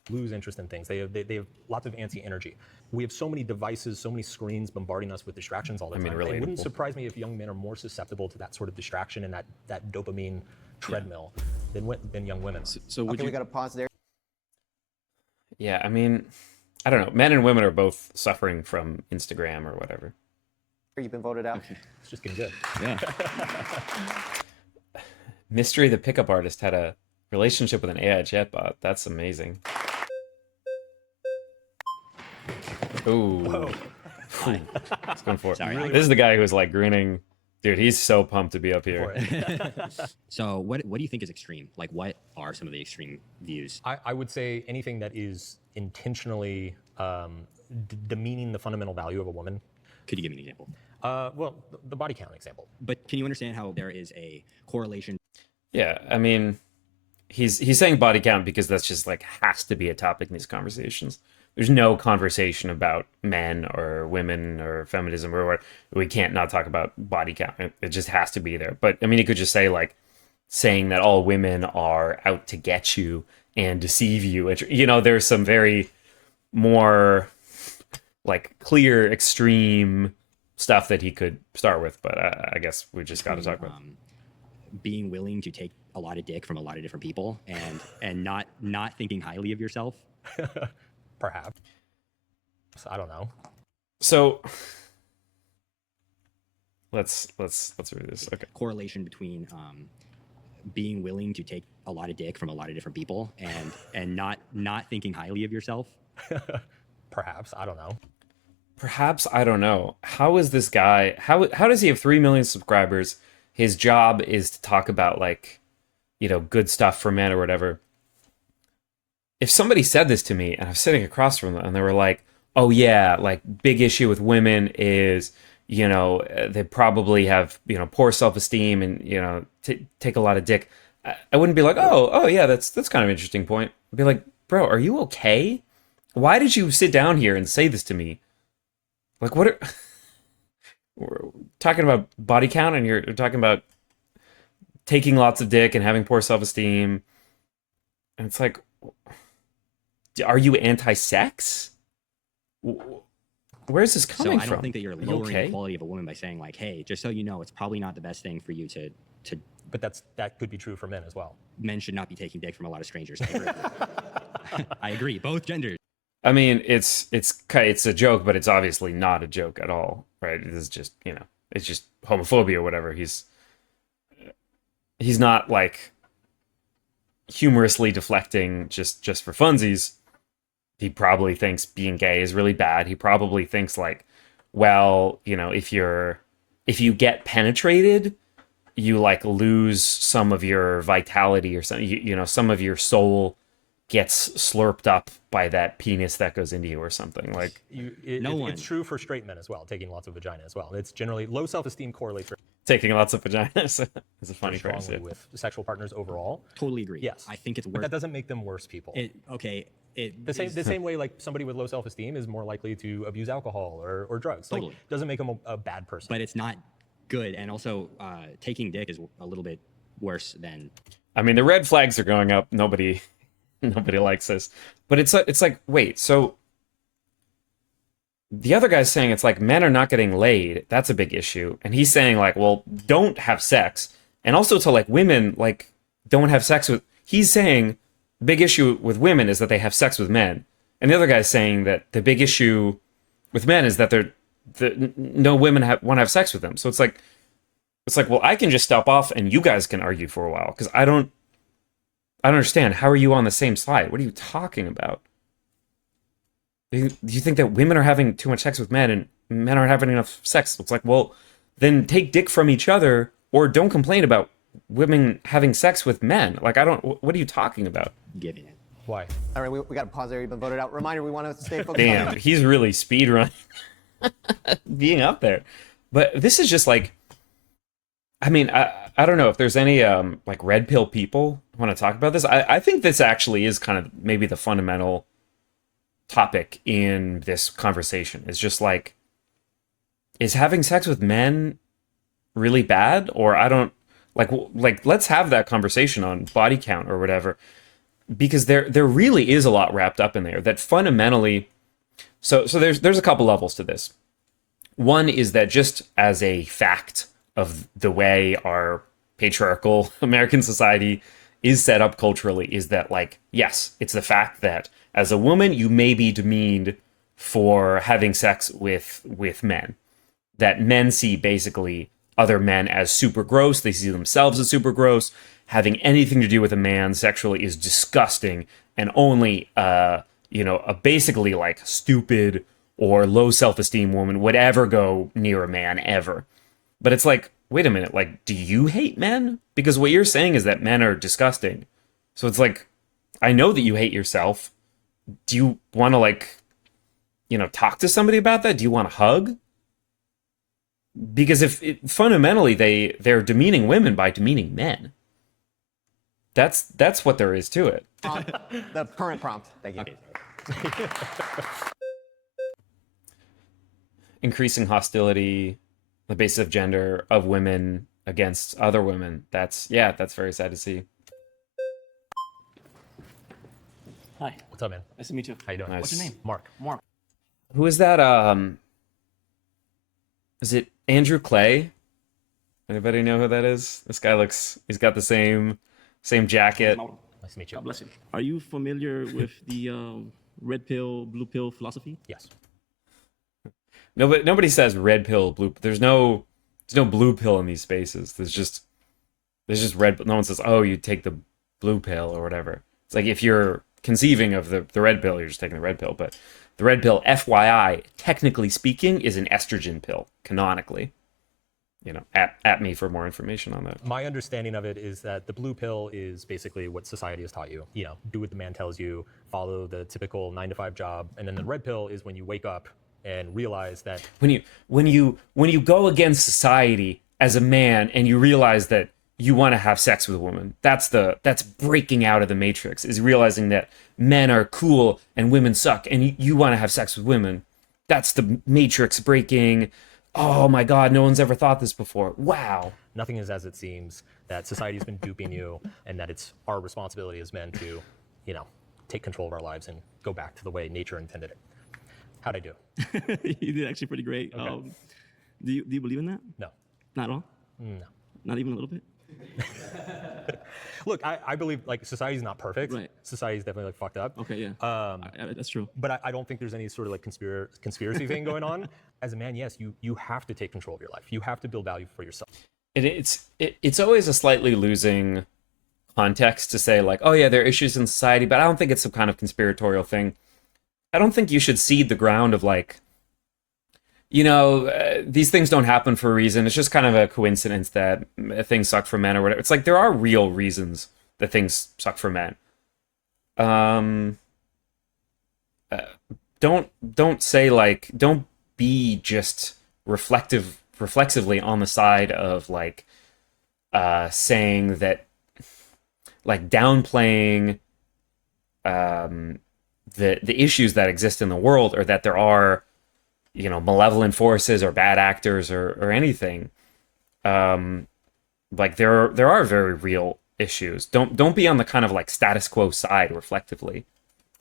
lose interest in things. They have lots of anti-energy. We have so many devices, so many screens bombarding us with distractions all the time. relatable. It wouldn't surprise me if young men are more susceptible to that sort of distraction and that dopamine treadmill than young women. So would Okay, we you, got to pause there. Yeah, I mean, I don't know. Men and women are both suffering from Instagram or whatever. You've been voted out. It's just getting good. yeah. Mystery the pickup artist had a relationship with an AI chatbot. That's amazing. Ooh. It's going for it. Sorry, This is the guy who was like grinning. Dude, he's so pumped to be up For here. it. So what do you think is extreme? Like, what are some of the extreme views? I would say anything that is intentionally demeaning the fundamental value of a woman. Could you give me an example? Well, the body count example. But can you understand how there is a correlation? Yeah, I mean, he's saying body count because that's just like has to be a topic in these conversations. There's no conversation about men or women or feminism or what. We can't not talk about body count. It just has to be there. But I mean, he could just say like saying that all women are out to get you and deceive you. There's some very more like clear, extreme stuff that he could start with. But I guess we just got to talk about. Being willing to take a lot of dick from a lot of different people and not thinking highly of yourself. Perhaps. I don't know. So let's read this. Okay. Correlation between being willing to take a lot of dick from a lot of different people and not thinking highly of yourself. Perhaps. I don't know. Perhaps, I don't know. How is this guy? How does he have 3 million subscribers? His job is to talk about like, good stuff for men or whatever. If somebody said this to me and I'm sitting across from them and they were like, "Oh yeah, like big issue with women is, they probably have, poor self-esteem and, take a lot of dick." I wouldn't be like, "Oh yeah, that's kind of an interesting point." I'd be like, "Bro, are you okay? Why did you sit down here and say this to me? Like, what are we're talking about body count and you're talking about taking lots of dick and having poor self-esteem." And it's like, are you anti-sex? Where's this So coming I from? don't think that you're Are you lowering okay? the quality of a woman by saying like, "Hey, just so you know, it's probably not the best thing for you to But that could be true for men as well. men should not be taking dick from a lot of strangers." I agree. I agree. Both genders. I mean, it's a joke, but it's obviously not a joke at all, right? It is just, it's just homophobia or whatever. He's not like humorously deflecting just for funsies. He probably thinks being gay is really bad. He probably thinks like, well, if you get penetrated, you like lose some of your vitality or something. Some of your soul gets slurped up by that penis that goes into you or something. Like, It's true for straight men as well, taking lots of vagina as well. It's generally low self-esteem correlates taking lots of vaginas is a funny very phrase. strongly with sexual partners overall. Totally agree. Yes. I think it's But worth that doesn't make them worse people. The The same way like somebody with low self-esteem is more likely to abuse alcohol or drugs. Totally. Like, doesn't make them a bad person. but it's not good. And also, taking dick is a little bit worse than. I mean, the red flags are going up. Nobody likes this. But it's like, wait, so the other guy's saying it's like men are not getting laid. That's a big issue. And he's saying like, well, don't have sex. and also to like women like don't have sex with. He's saying the big issue with women is that they have sex with men, and the other guy's saying that the big issue with men is that no women want to have sex with them. So it's like well, I can just step off and you guys can argue for a while because I don't understand. How are you on the same side? What are you talking about? Do you think that women are having too much sex with men and men aren't having enough sex? It's like, well, then take dick from each other or don't complain about women having sex with men. Like, what are you talking about? Giving it. Why? All right, we got to pause there. You've been voted out. Reminder, we want to stay focused Damn, on he's really speedrunning being up there. But this is just like, I mean, I don't know if there's any like red pill people who want to talk about this. I think this actually is kind of maybe the fundamental topic in this conversation. It's just like, is having sex with men really bad? Or I don't like let's have that conversation on body count or whatever, because there really is a lot wrapped up in there that fundamentally. So there's a couple levels to this. One is that just as a fact of the way our patriarchal American society is set up culturally, is that like, yes, it's the fact that as a woman you may be demeaned for having sex with men, that men see basically other men as super gross, they see themselves as super gross. Having anything to do with a man sexually is disgusting, and only a basically like stupid or low self-esteem woman would ever go near a man ever. But it's like, wait a minute, like, do you hate men? Because what you're saying is that men are disgusting. So it's like, I know that you hate yourself. Do you want to like, talk to somebody about that? Do you want a hug? Because fundamentally they're demeaning women by demeaning men. That's what there is to it. the current prompt. Thank you. Okay. Increasing hostility, the basis of gender of women against other women. That's very sad to see. Hi. What's up, man? Nice to meet you. How you doing? Nice. What's your name? Mark. Mark. Who is that? Is it Andrew Clay? Anybody know who that is? This guy he's got the same jacket. Nice to meet you. God bless you. Are you familiar with the red pill, blue pill philosophy? Yes. Nobody says red pill, blue. There's no blue pill in these spaces. There's just red. No one says, oh, you take the blue pill or whatever. It's like if you're conceiving of the red pill, you're just taking the red pill. But the red pill, FYI, technically speaking, is an estrogen pill, canonically. At me for more information on that. My understanding of it is that the blue pill is basically what society has taught you. Do what the man tells you, follow the typical 9-to-5 job. And then the red pill is when you wake up and realize that when you go against society as a man and you realize that you want to have sex with a woman, that's breaking out of the matrix, is realizing that men are cool and women suck and you want to have sex with women. That's the matrix breaking. Oh my God, no one's ever thought this before. Wow. nothing is as it seems, that society's been duping you, and that it's our responsibility as men to, take control of our lives and go back to the way nature intended it. How'd I do? You did actually pretty great. Okay. Do you believe in that? No. Not at all? No. Not even a little bit? Look, I believe society's not perfect. Right. Society's definitely fucked up. Okay, yeah. That's true. But I don't think there's any sort of conspiracy thing going on. As a man, yes, you have to take control of your life. You have to build value for yourself. It's always a slightly losing context to say oh yeah, there are issues in society, but I don't think it's some kind of conspiratorial thing. I don't think you should seed the ground of these things don't happen for a reason. It's just kind of a coincidence that things suck for men or whatever. It's there are real reasons that things suck for men. Don't say don't be just reflexively on the side of saying that downplaying the issues that exist in the world, or that there are malevolent forces or bad actors or anything. There are very real issues. Don't be on the kind of status quo side reflectively.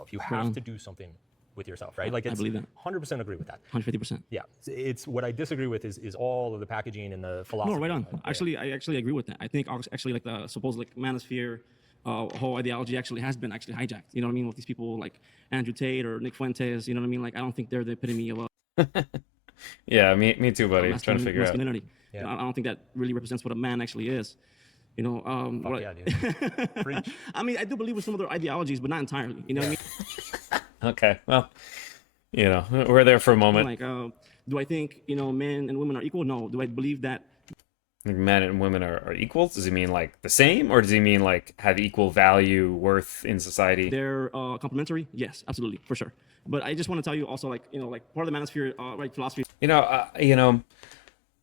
If you have to do something with yourself, right? Like I it's believe that. 100% agree with that. 150%. Yeah, it's what I disagree with is all of the packaging and the philosophy. No, right on. Yeah. Actually, I actually agree with that. I think actually like the supposed like manosphere whole ideology actually has been actually hijacked. You know what I mean? With these people like Andrew Tate or Nick Fuentes. You know what I mean? Like I don't think they're the epitome of Yeah, me too, buddy. Trying to figure out. masculinity. Yeah. I don't think that really represents what a man actually is. You know, Fuck yeah, dude. Preach. I mean, I do believe with some of their ideologies, but not entirely. You know what I mean? Okay, well, we're there for a moment. Like, do I think men and women are equal? No. Do I believe that Like men and women are equal? Does he mean like the same, or does he mean like have equal value, worth in society? they're complementary? Yes, absolutely, for sure. But I just want to tell you also, like like part of the manosphere right philosophy.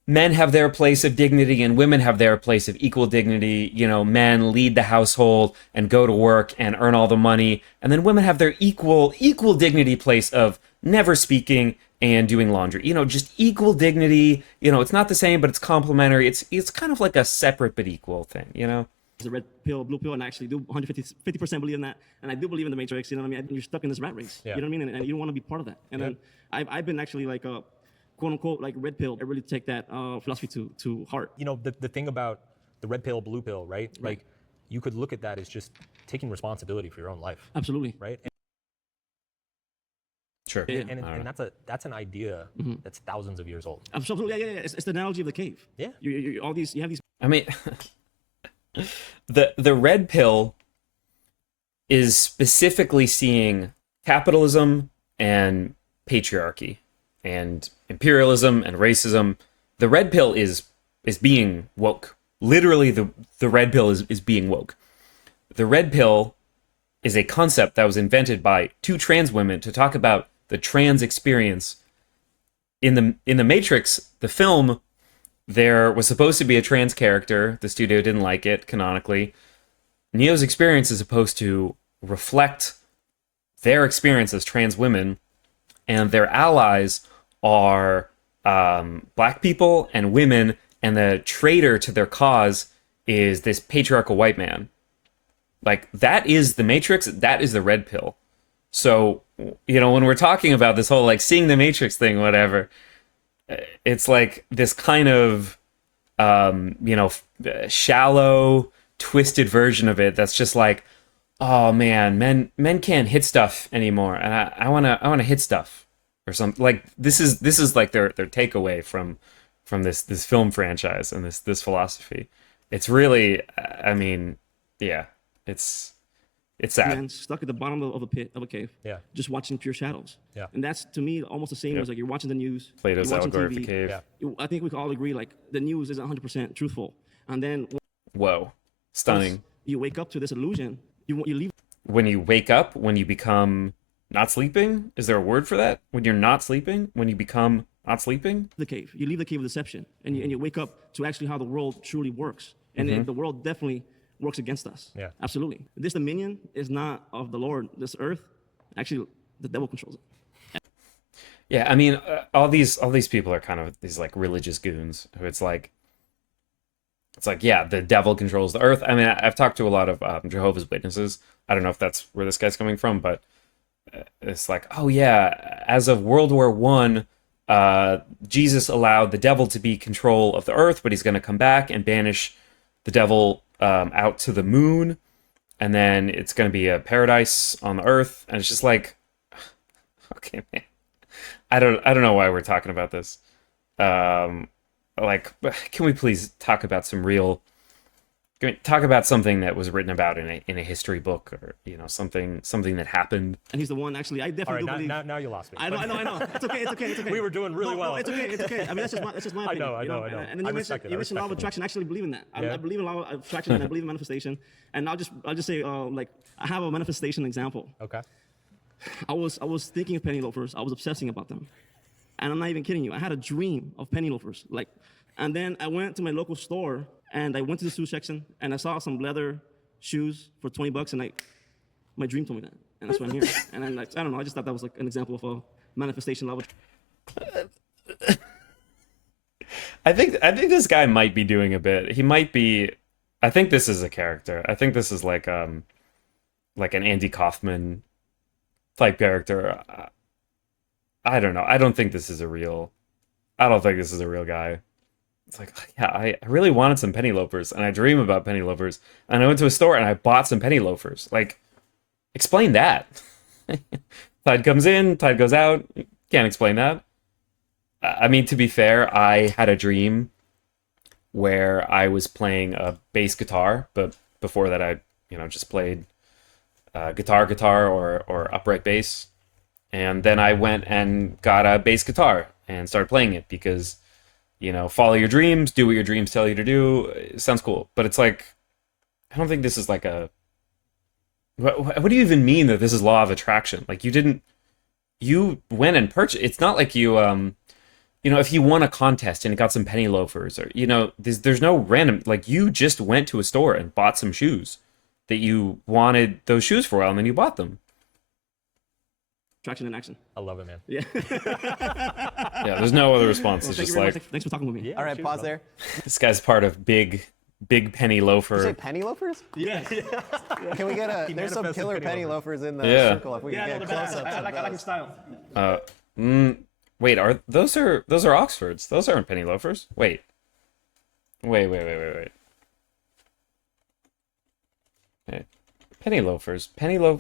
Men have their place of dignity and women have their place of equal dignity. Men lead the household and go to work and earn all the money, and then women have their equal dignity place of never speaking and doing laundry. Just equal dignity. It's not the same, but it's complementary. It's kind of like a separate but equal thing. It's a red pill, blue pill, and I actually do 50% believe in that. And I do believe in the Matrix. You know what I mean? You're stuck in this rat race. Yeah. You know what I mean? And you don't want to be part of that. And then I've been actually like a quote unquote like red pill. I really take that philosophy to heart. The thing about the red pill, blue pill, right? Like you could look at that as just taking responsibility for your own life, Absolutely. right? Sure. And that's an idea that's thousands of years old. Absolutely. Yeah. It's the analogy of the cave. Yeah. You have these. I mean, the red pill is specifically seeing capitalism and patriarchy and imperialism and racism. The red pill is being woke. Literally, the red pill is being woke. The red pill is a concept that was invented by two trans women to talk about the trans experience. In the Matrix, the film, there was supposed to be a trans character. The studio didn't like it canonically. Neo's experience is supposed to reflect their experience as trans women, and their allies are black people and women, and the traitor to their cause is this patriarchal white man. Like, that is the Matrix, that is the red pill. So, when we're talking about this whole, like, seeing the Matrix thing, whatever, it's like this kind of, shallow, twisted version of it that's just like, oh man, men can't hit stuff anymore, and I wanna hit stuff or something. Like this is like their takeaway from this film franchise and this philosophy. It's really, I mean, yeah, it's sad. Man stuck at the bottom of a pit of a cave. Yeah. Just watching pure shadows. Yeah. And that's to me almost the same as like you're watching the news. Plato's you're watching allegory of the TV. cave. Yeah. I think we can all agree like the news isn't 100% truthful. And then Whoa, stunning. you wake up to this illusion. You leave When you wake up, when you become not sleeping, is there a word for that? When you're not sleeping, when you become not sleeping? the cave. You leave the cave of deception, and you wake up to actually how the world truly works. And the world definitely works against us. Yeah. Absolutely. This dominion is not of the Lord. This earth, actually, the devil controls it. Yeah, I mean, all these people are kind of these like religious goons who it's like, yeah, the devil controls the earth. I mean, I've talked to a lot of Jehovah's Witnesses. I don't know if that's where this guy's coming from, but it's like, oh yeah, as of World War One, Jesus allowed the devil to be control of the earth, but he's going to come back and banish the devil out to the moon, and then it's going to be a paradise on the earth. And it's just like, okay, man, I don't know why we're talking about this. Like, can we please talk about talk about something that was written about in a history book, or something that happened? And he's the one, actually, I All definitely right, do believe. now you lost me. I know. It's okay. We were doing really well. No, it's okay. I mean, that's just my opinion. I know. And then I you respect it. mentioned law of attraction. I actually believe in that. Yeah. I believe in law of attraction, and I believe in manifestation. And I'll just say, like, I have a manifestation example. Okay. I was thinking of penny loafers. I was obsessing about them, and I'm not even kidding you. I had a dream of penny loafers, like, and then I went to my local store and I went to the shoe section and I saw some leather shoes for $20, and my dream told me that, and that's why I'm here. And I'm like, I don't know. I just thought that was like an example of a manifestation law. I think this guy might be doing a bit. He might be. I think this is a character. I think this is like an Andy Kaufman type character. I don't know. I don't think this is a real. I don't think this is a real guy. It's like, yeah, I really wanted some penny loafers, and I dream about penny loafers, and I went to a store and I bought some penny loafers. Like, explain that. Tide comes in, tide goes out. Can't explain that. I mean, to be fair, I had a dream where I was playing a bass guitar, but before that, I just played guitar, or upright bass, and then I went and got a bass guitar and started playing it because follow your dreams, do what your dreams tell you to do. It sounds cool, but it's like I don't think this is like a. What do you even mean that this is law of attraction? Like you went and purchased. It's not like you if you won a contest and it got some penny loafers, or there's no random, like, you just went to a store and bought some shoes that you wanted those shoes for a while, and then you bought them. Attraction in action. I love it, man. Yeah. Yeah, there's no other response. Well, It's thank just you very like, much. Thanks for talking with me. Yeah, All right, cheers, pause bro. there. this guy's part of big penny Did you say loafer. penny loafers? Yeah. Can we get there's some manifested killer penny penny loafers in the Yeah. circle if we Yeah, can no, get the best. close-ups I of like your those. style. Wait, are those are Oxfords? Those aren't penny loafers. Wait. Okay. Penny loafers.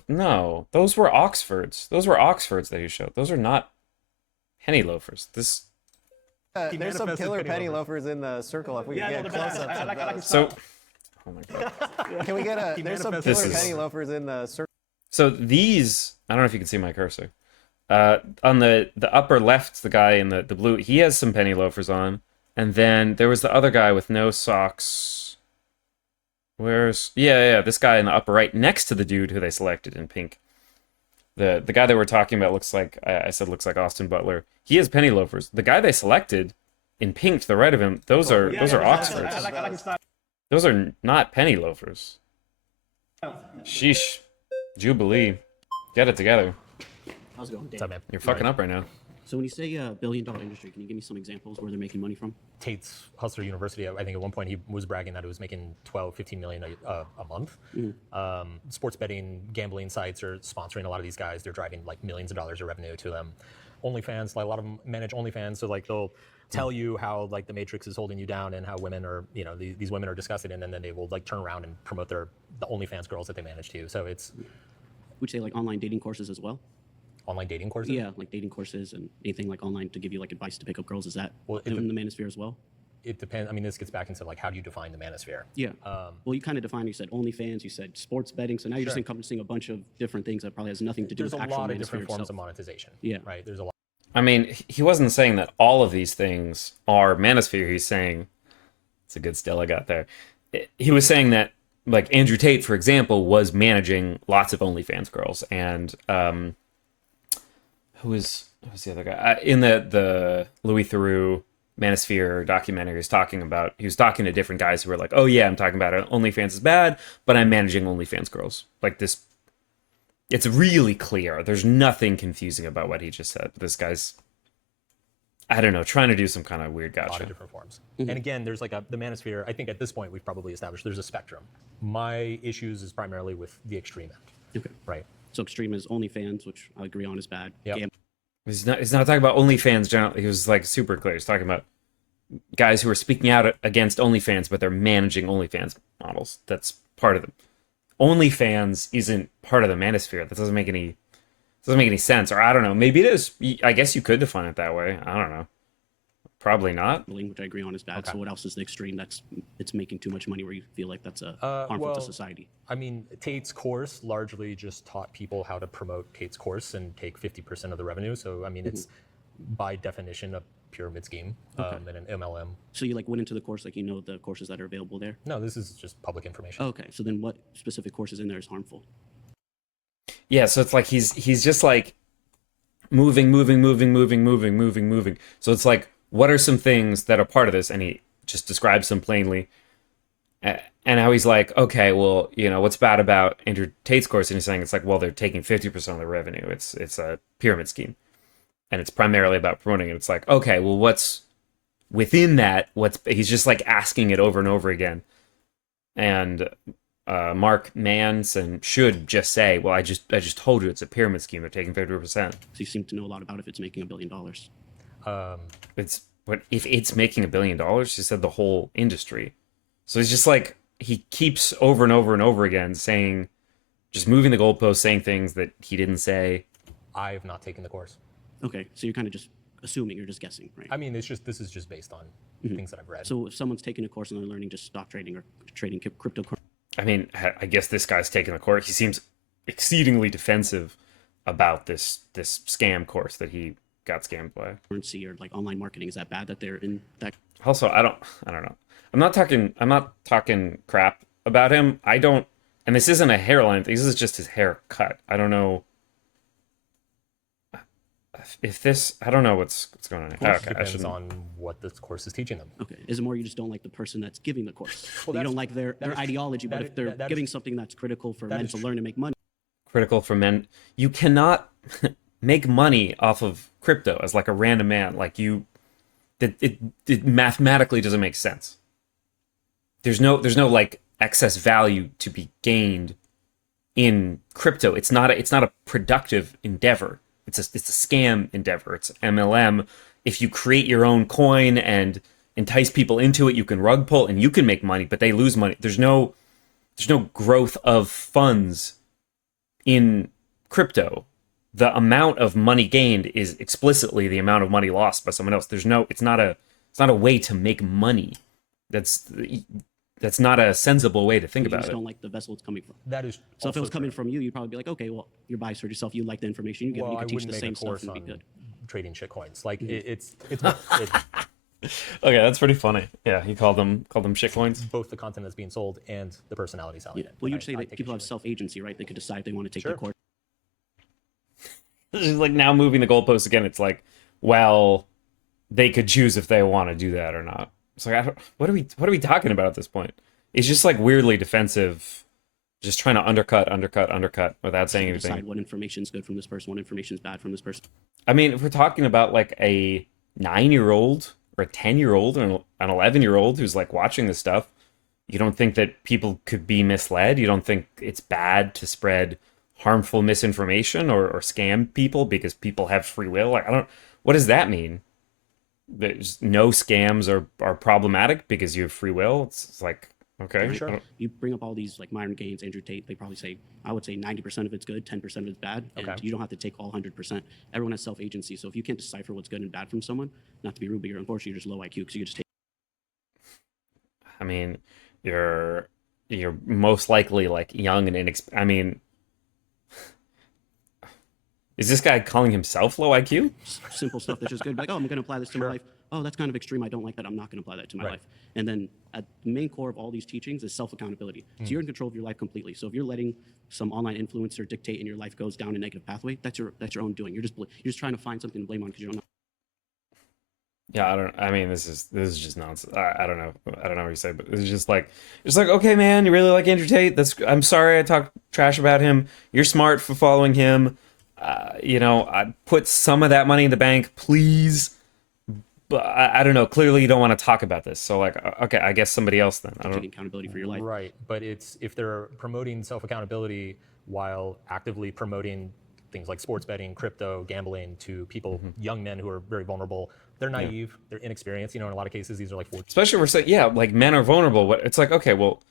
No, those were Oxfords. Those were Oxfords that you showed. Those are not penny loafers. This. There's some manifested killer penny penny loafers in the circle if we Yeah, can no, get the best. close-ups I of like your those. So. Oh my god. Can we get there's some manifested killer This is- penny loafers in the circle. So these. I don't know if you can see my cursor. On the upper left, the guy in the blue, he has some penny loafers on, and then there was the other guy with no socks. Yeah, this guy in the upper right, next to the dude who they selected in pink. The guy that we're talking about looks like I said looks like Austin Butler. He has penny loafers. The guy they selected in pink to the right of him, those are Oxfords. I like your style. Those are not penny loafers. Sheesh, Jubilee, get it together. How's it going, What's up, Dave? man? You're fucking up right now. So when you say billion-dollar industry, can you give me some examples where they're making money from? Tate's Hustler University, I think at one point he was bragging that it was making 12, 15 million a month. Sports betting, gambling sites are sponsoring a lot of these guys. They're driving like millions of dollars of revenue to them. OnlyFans, like a lot of them manage OnlyFans, so like they'll tell you how like the Matrix is holding you down and how women are, these women are disgusted, and then they will like turn around and promote the OnlyFans girls that they manage to. So it's Would you say like online dating courses as well? online dating courses. Yeah, like dating courses and anything like online to give you like advice to pick up girls. Is that Well, in the Manosphere as well? It depends. I mean, this gets back into like how do you define the Manosphere? Yeah. Well, you kind of defined. You said OnlyFans. You said sports betting. So now you're just Sure. encompassing a bunch of different things that probably has nothing to do There's with a actual lot of Manosphere different forms itself. of monetization. Yeah. Right. There's a lot. I mean, he wasn't saying that all of these things are Manosphere. He's saying, it's a good still I got there. He was saying that, like, Andrew Tate, for example, was managing lots of OnlyFans girls. And who was the other guy? In the Louis Theroux Manosphere documentary, he was talking to different guys who were like, oh yeah, I'm talking about it. OnlyFans is bad, but I'm managing OnlyFans girls. Like this. It's really clear. There's nothing confusing about what he just said. This guy's, I don't know, trying to do some kind of weird A lot of gotcha. different forms. And again, there's like the Manosphere. I think at this point we've probably established there's a spectrum. My issues is primarily with the extreme end. Okay. Right. So extreme is OnlyFans, which I agree on is bad. Yep. He's not talking about OnlyFans generally. He was like super clear. He's talking about guys who are speaking out against OnlyFans, but they're managing OnlyFans models. That's part of them. OnlyFans isn't part of the Manosphere. That doesn't make any sense. Or I don't know. Maybe it is. I guess you could define it that way. I don't know. Probably not. Which I agree on is bad. Okay. So what else is the extreme it's making too much money where you feel like that's harmful well, to society? I mean, Tate's course largely just taught people how to promote Tate's course and take 50% of the revenue. So I mean, it's by definition a pyramid scheme and an MLM. So you like went into the course, like the courses that are available there? No, this is just public information. Okay. So then what specific courses in there is harmful? Yeah, so it's like he's just like moving. So it's like, what are some things that are part of this? And he just describes them plainly. And how he's like, okay, well, what's bad about Andrew Tate's course? And he's saying it's like, well, they're taking 50% of the revenue. It's a pyramid scheme. And it's primarily about promoting it. It's like, okay, well, what's within that? He's just like asking it over and over again. And Mark Manson should just say, well, I just told you it's a pyramid scheme. They're taking 50%. So you seem to know a lot about if it's making $1 billion. It's what if it's making $1 billion? He said the whole industry. So it's just like he keeps over and over and over again saying, just moving the goalposts, saying things that he didn't say. I have not taken the course. Okay, so you're kind of just assuming, you're just guessing, right? I mean, this is just based on things that I've read. So if someone's taking a course and they're learning just stock trading or trading cryptocurrency, I mean, I guess this guy's taking the course. He seems exceedingly defensive about this scam course that he got scammed by. or like online marketing, is that bad that they're in that? Also, I don't know. I'm not talking crap about him. I don't, and this isn't a hairline thing. This is just his haircut. I don't know if this. I don't know what's going on. It Okay, depends on what this course is teaching them. Okay, is it more you just don't like the person that's giving the course? Well, you don't like their that is- ideology, but that if is- they're that is- giving something that's critical for men is to true. learn and make money, Critical for men. You cannot make money off of crypto as like a random man. Like it mathematically doesn't make sense. There's no like excess value to be gained in crypto. It's not a productive endeavor. It's a scam endeavor. It's MLM. If you create your own coin and entice people into it, you can rug pull and you can make money, but they lose money. There's no growth of funds in crypto. The amount of money gained is explicitly the amount of money lost by someone else. It's not a way to make money. That's not a sensible way to think you about just it. don't like the vessel it's coming from. That is. So if it also was coming true. from you, you'd probably be like, okay, well, you're biased toward yourself. You like the information you give. Well, you I can teach wouldn't the make same a stuff course and be on good. trading shit coins. Like it's Okay, that's pretty funny. Yeah, he called them shitcoins. both the content that's being sold and the personality selling Yeah. it. Well, And you'd say I that take people have issue with self-agency, right? They could decide they want to take Sure. the course. It's like now moving the goalposts again. It's like, well, they could choose if they want to do that or not. It's like, what are we talking about at this point? It's just like weirdly defensive, just trying to undercut without saying Decide anything. what information is good from this person, what information is bad from this person. I mean, if we're talking about like a 9-year-old or a 10-year-old or an 11-year-old who's like watching this stuff, you don't think that people could be misled? You don't think it's bad to spread harmful misinformation or scam people because people have free will? Like, what does that mean? There's no scams are problematic because you have free will? It's like, okay. Sure. I don't- You bring up all these like Myron Gaines, Andrew Tate, they probably say, I would say 90% of it's good, 10% of it's bad. And Okay. you don't have to take all 100%. Everyone has self-agency. So if you can't decipher what's good and bad from someone, not to be rude, but unfortunately you're just low IQ because you just take. I mean, you're most likely like young and I mean, is this guy calling himself low IQ? Simple stuff that's just good. Like, oh, I'm going to apply this to my life. Oh, that's kind of extreme. I don't like that. I'm not going to apply that to my Right. life. And then at the main core of all these teachings is self-accountability. So you're in control of your life completely. So if you're letting some online influencer dictate and your life goes down a negative pathway, that's your own doing. You're just trying to find something to blame on because you don't know. Yeah, I mean, this is just nonsense. I don't know what you say, but it's just like okay, man, you really like Andrew Tate. I'm sorry I talked trash about him. You're smart for following him. I put some of that money in the bank, please. But I don't know. Clearly, you don't want to talk about this. So, like, okay, I guess somebody else then. I don't. Taking accountability for your life. Right, but it's if they're promoting self-accountability while actively promoting things like sports betting, crypto, gambling to people, young men who are very vulnerable. They're naive, they're inexperienced. In a lot of cases, these are like 14. Especially we're saying, yeah, like men are vulnerable. It's like, okay, well,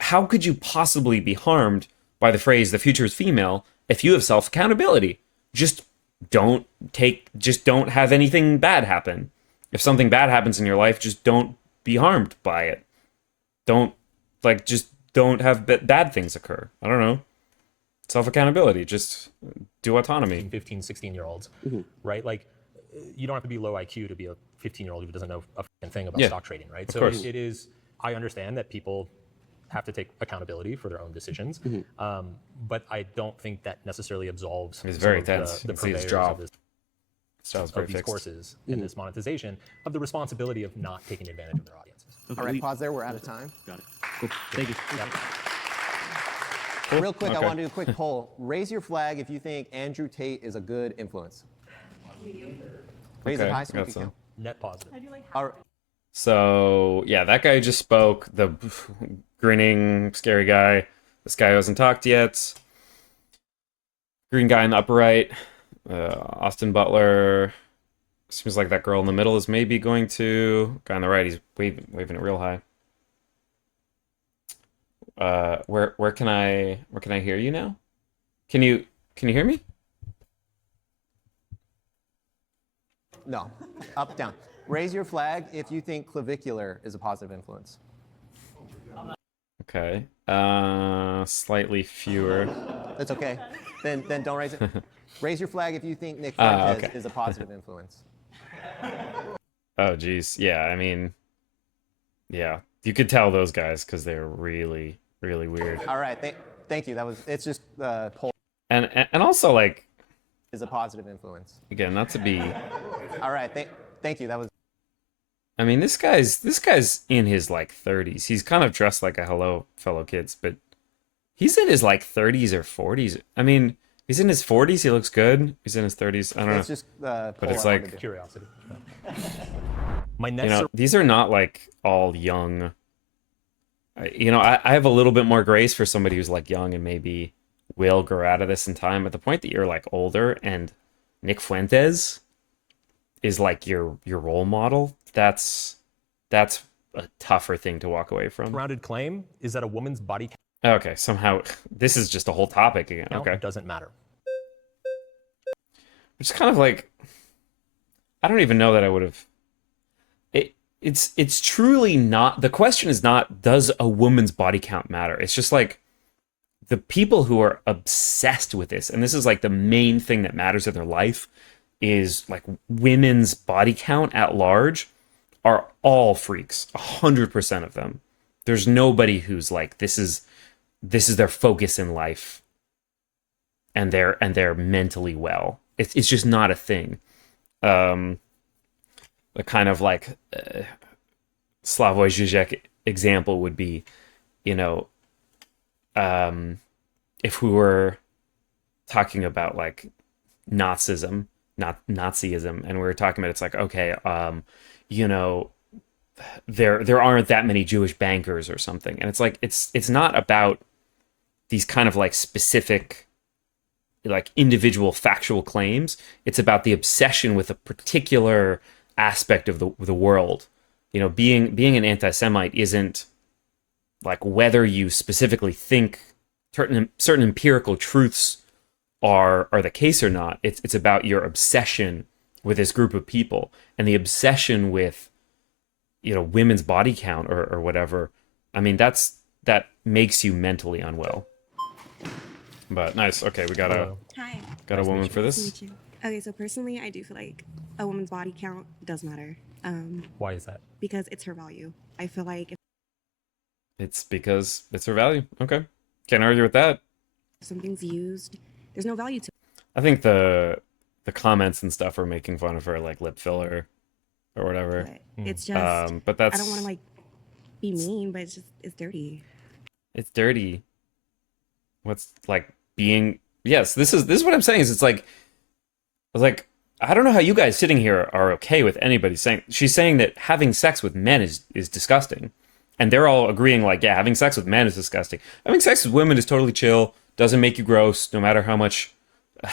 how could you possibly be harmed by the phrase "the future is female" if you have self-accountability? Just don't have anything bad happen. If something bad happens in your life, just don't be harmed by it. Just don't have bad things occur. I don't know. Self-accountability, just do autonomy. 15, 16-year-olds, right? Like, you don't have to be low IQ to be a 15-year-old who doesn't know a fucking thing about stock trading, right? So course. it is, I understand that people have to take accountability for their own decisions, but I don't think that necessarily absolves He's some very of tense. the You can see his purveyors jaw. of this Style's of very these fixed. courses and this monetization of the responsibility of not taking advantage of their audiences. Okay, All right, pause there. We're out of time. Got it. Cool. Thank you. Real quick, I Okay. want to do a quick poll. Raise your flag if you think Andrew Tate is a good influence. Raise it Okay, high so we got can some. count. Net positive. All right. So yeah, that guy just spoke. The grinning, scary guy. This guy who hasn't talked yet. Green guy in the upper right. Austin Butler. Seems like that girl in the middle is maybe going to. Guy on the right, he's waving it real high. Where can I hear you now? Can you hear me? No, up, down. Raise your flag if you think clavicular is a positive influence. Okay. Slightly fewer. That's okay. Then don't raise it. Raise your flag if you think Nick Ah, Fuentes okay. is a positive influence. Oh, geez. Yeah, I mean, yeah. You could tell those guys because they're really, really weird. All right. Thank you. It's just poll And also, like, is a positive influence. again, not to be. All right. Thank you. I mean, this guy's in his like 30s. He's kind of dressed like a hello fellow kids, but he's in his like 30s or 40s. I mean, he's in his 40s. He looks good. He's in his 30s. I don't know. It's just But it's like, Curiosity. My next these are not like all young. I have a little bit more grace for somebody who's like young and maybe will grow out of this in time. At the point that you're like older and Nick Fuentes is like your role model, that's a tougher thing to walk away from. rounded claim is that a woman's body Okay, somehow this is just a whole topic again. count Okay. doesn't matter. Which is kind of like, I don't even know that I would have. It's truly not. The question is not, does a woman's body count matter? It's just like the people who are obsessed with this, and this is like the main thing that matters in their life, is like women's body count at large are all freaks. 100% of them. There's nobody who's like, this is their focus in life, and they're mentally well. It's just not a thing. The kind of like Slavoj Žižek example would be, if we were talking about like Nazism, not Nazism, and we were talking about, it's like, okay, there aren't that many Jewish bankers or something, and it's like it's not about these kind of like specific, like individual factual claims. It's about the obsession with a particular aspect of the world. Being an anti-Semite isn't like whether you specifically think certain empirical truths are the case or not. It's about your obsession with this group of people, and the obsession with women's body count or whatever. I mean, that makes you mentally unwell. But nice. Okay, we got a woman for this. Nice to meet you. Okay, so personally, I do feel like a woman's body count does matter. Why is that? Because it's her value. I feel like if It's because it's her value. Okay, can't argue with that. something's used, there's no value to it. I think the comments and stuff are making fun of her like lip filler or whatever. But it's just, But that's I don't want to like be mean, but it's dirty. It's dirty. What's like being? Yes, this is what I'm saying. Is it's like, I don't know how you guys sitting here are okay with anybody saying. She's saying that having sex with men is disgusting, and they're all agreeing like, yeah, having sex with men is disgusting. Having sex with women is totally chill. Doesn't make you gross, no matter how much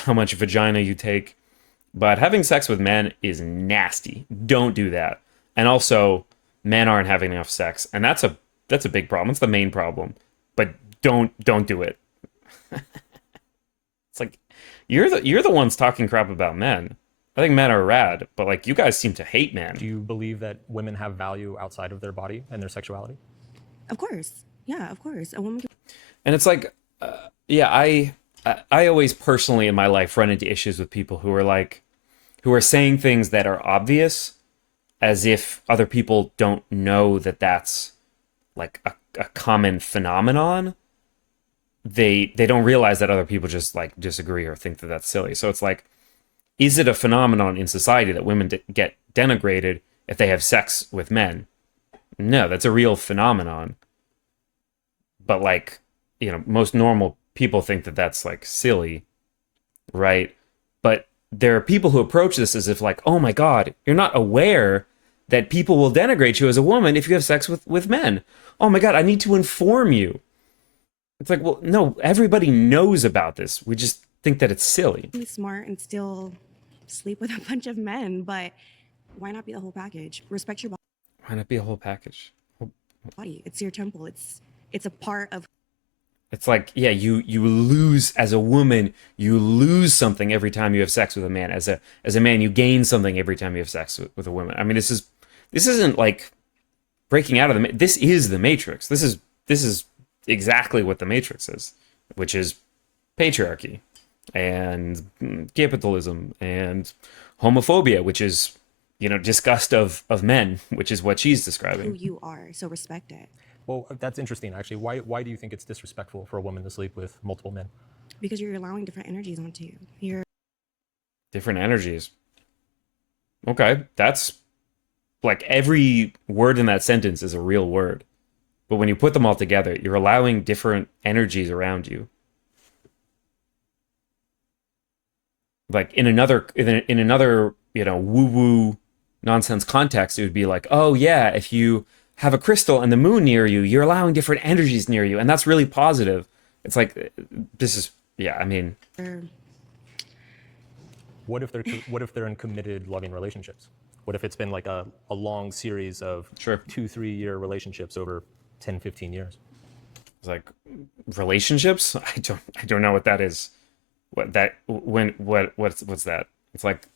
vagina you take. But having sex with men is nasty. Don't do that. And also, men aren't having enough sex, and that's a big problem. It's the main problem. But don't do it. It's like you're the ones talking crap about men. I think men are rad, but like you guys seem to hate men. Do you believe that women have value outside of their body and their sexuality? Of course. Yeah, of course. A woman can And it's like, yeah, I always personally in my life run into issues with people who are saying things that are obvious, as if other people don't know that that's like a common phenomenon. They don't realize that other people just like disagree or think that that's silly. So it's like, is it a phenomenon in society that women get denigrated if they have sex with men? No, that's a real phenomenon. But like, most normal people think that that's like silly, right? But there are people who approach this as if like, oh my God, you're not aware that people will denigrate you as a woman if you have sex with men. Oh my God, I need to inform you. It's like, well, no, everybody knows about this. We just think that it's silly. Be smart and still sleep with a bunch of men, but why not be the whole package? Respect your Why not be a whole package? body. It's your temple. It's a part of. It's like, yeah, you lose as a woman, you lose something every time you have sex with a man. As a man, you gain something every time you have sex with a woman. I mean, this isn't like breaking out of this is the Matrix. This is exactly what the Matrix is, which is patriarchy and capitalism and homophobia, which is, you know, disgust of men, which is what she's Who describing. you are, so respect it. Well, that's interesting, actually. Why do you think it's disrespectful for a woman to sleep with multiple men? Because you're allowing different energies onto you. You're Different energies. Okay, that's like every word in that sentence is a real word. But when you put them all together, you're allowing different energies around you. Like in another, you know, woo-woo nonsense context, it would be like, oh yeah, if you have a crystal and the moon near you, you're allowing different energies near you, and that's really positive. It's like, this is, yeah, I mean, What if they're in committed, loving relationships? What if it's been like a long series of Sure. 2-3 year relationships over 10, 15 years? it's like relationships. I don't know what that is. What's that? It's like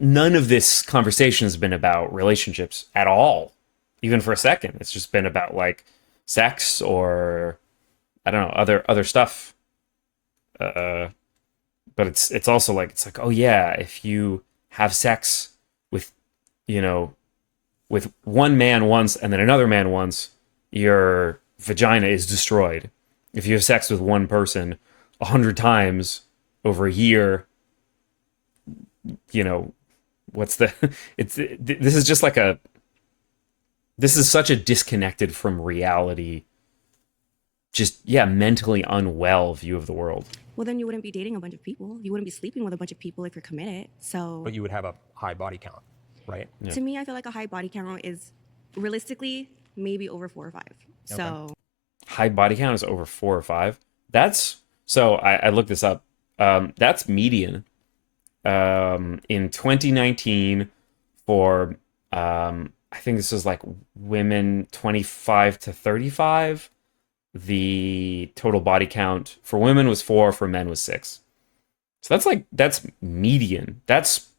none of this conversation has been about relationships at all, even for a second. It's just been about like sex or I don't know, other stuff. But it's also like, it's like, oh yeah, if you have sex with, you know, with one man once and then another man once, your vagina is destroyed. If you have sex with one person 100 times over a year, you know, this is just like this is such a disconnected from reality, just, yeah, mentally unwell view of the world. well, then you wouldn't be dating a bunch of people. You wouldn't be sleeping with a bunch of people if you're committed. So But you would have a high body count, right? to me, I feel like a high body count is realistically maybe over 4 or 5. So High body count is over 4 or 5. That's so I looked this up. That's median. In 2019 for I think this was like women 25 to 35. The total body count for women was 4, for men was 6. So that's median. That's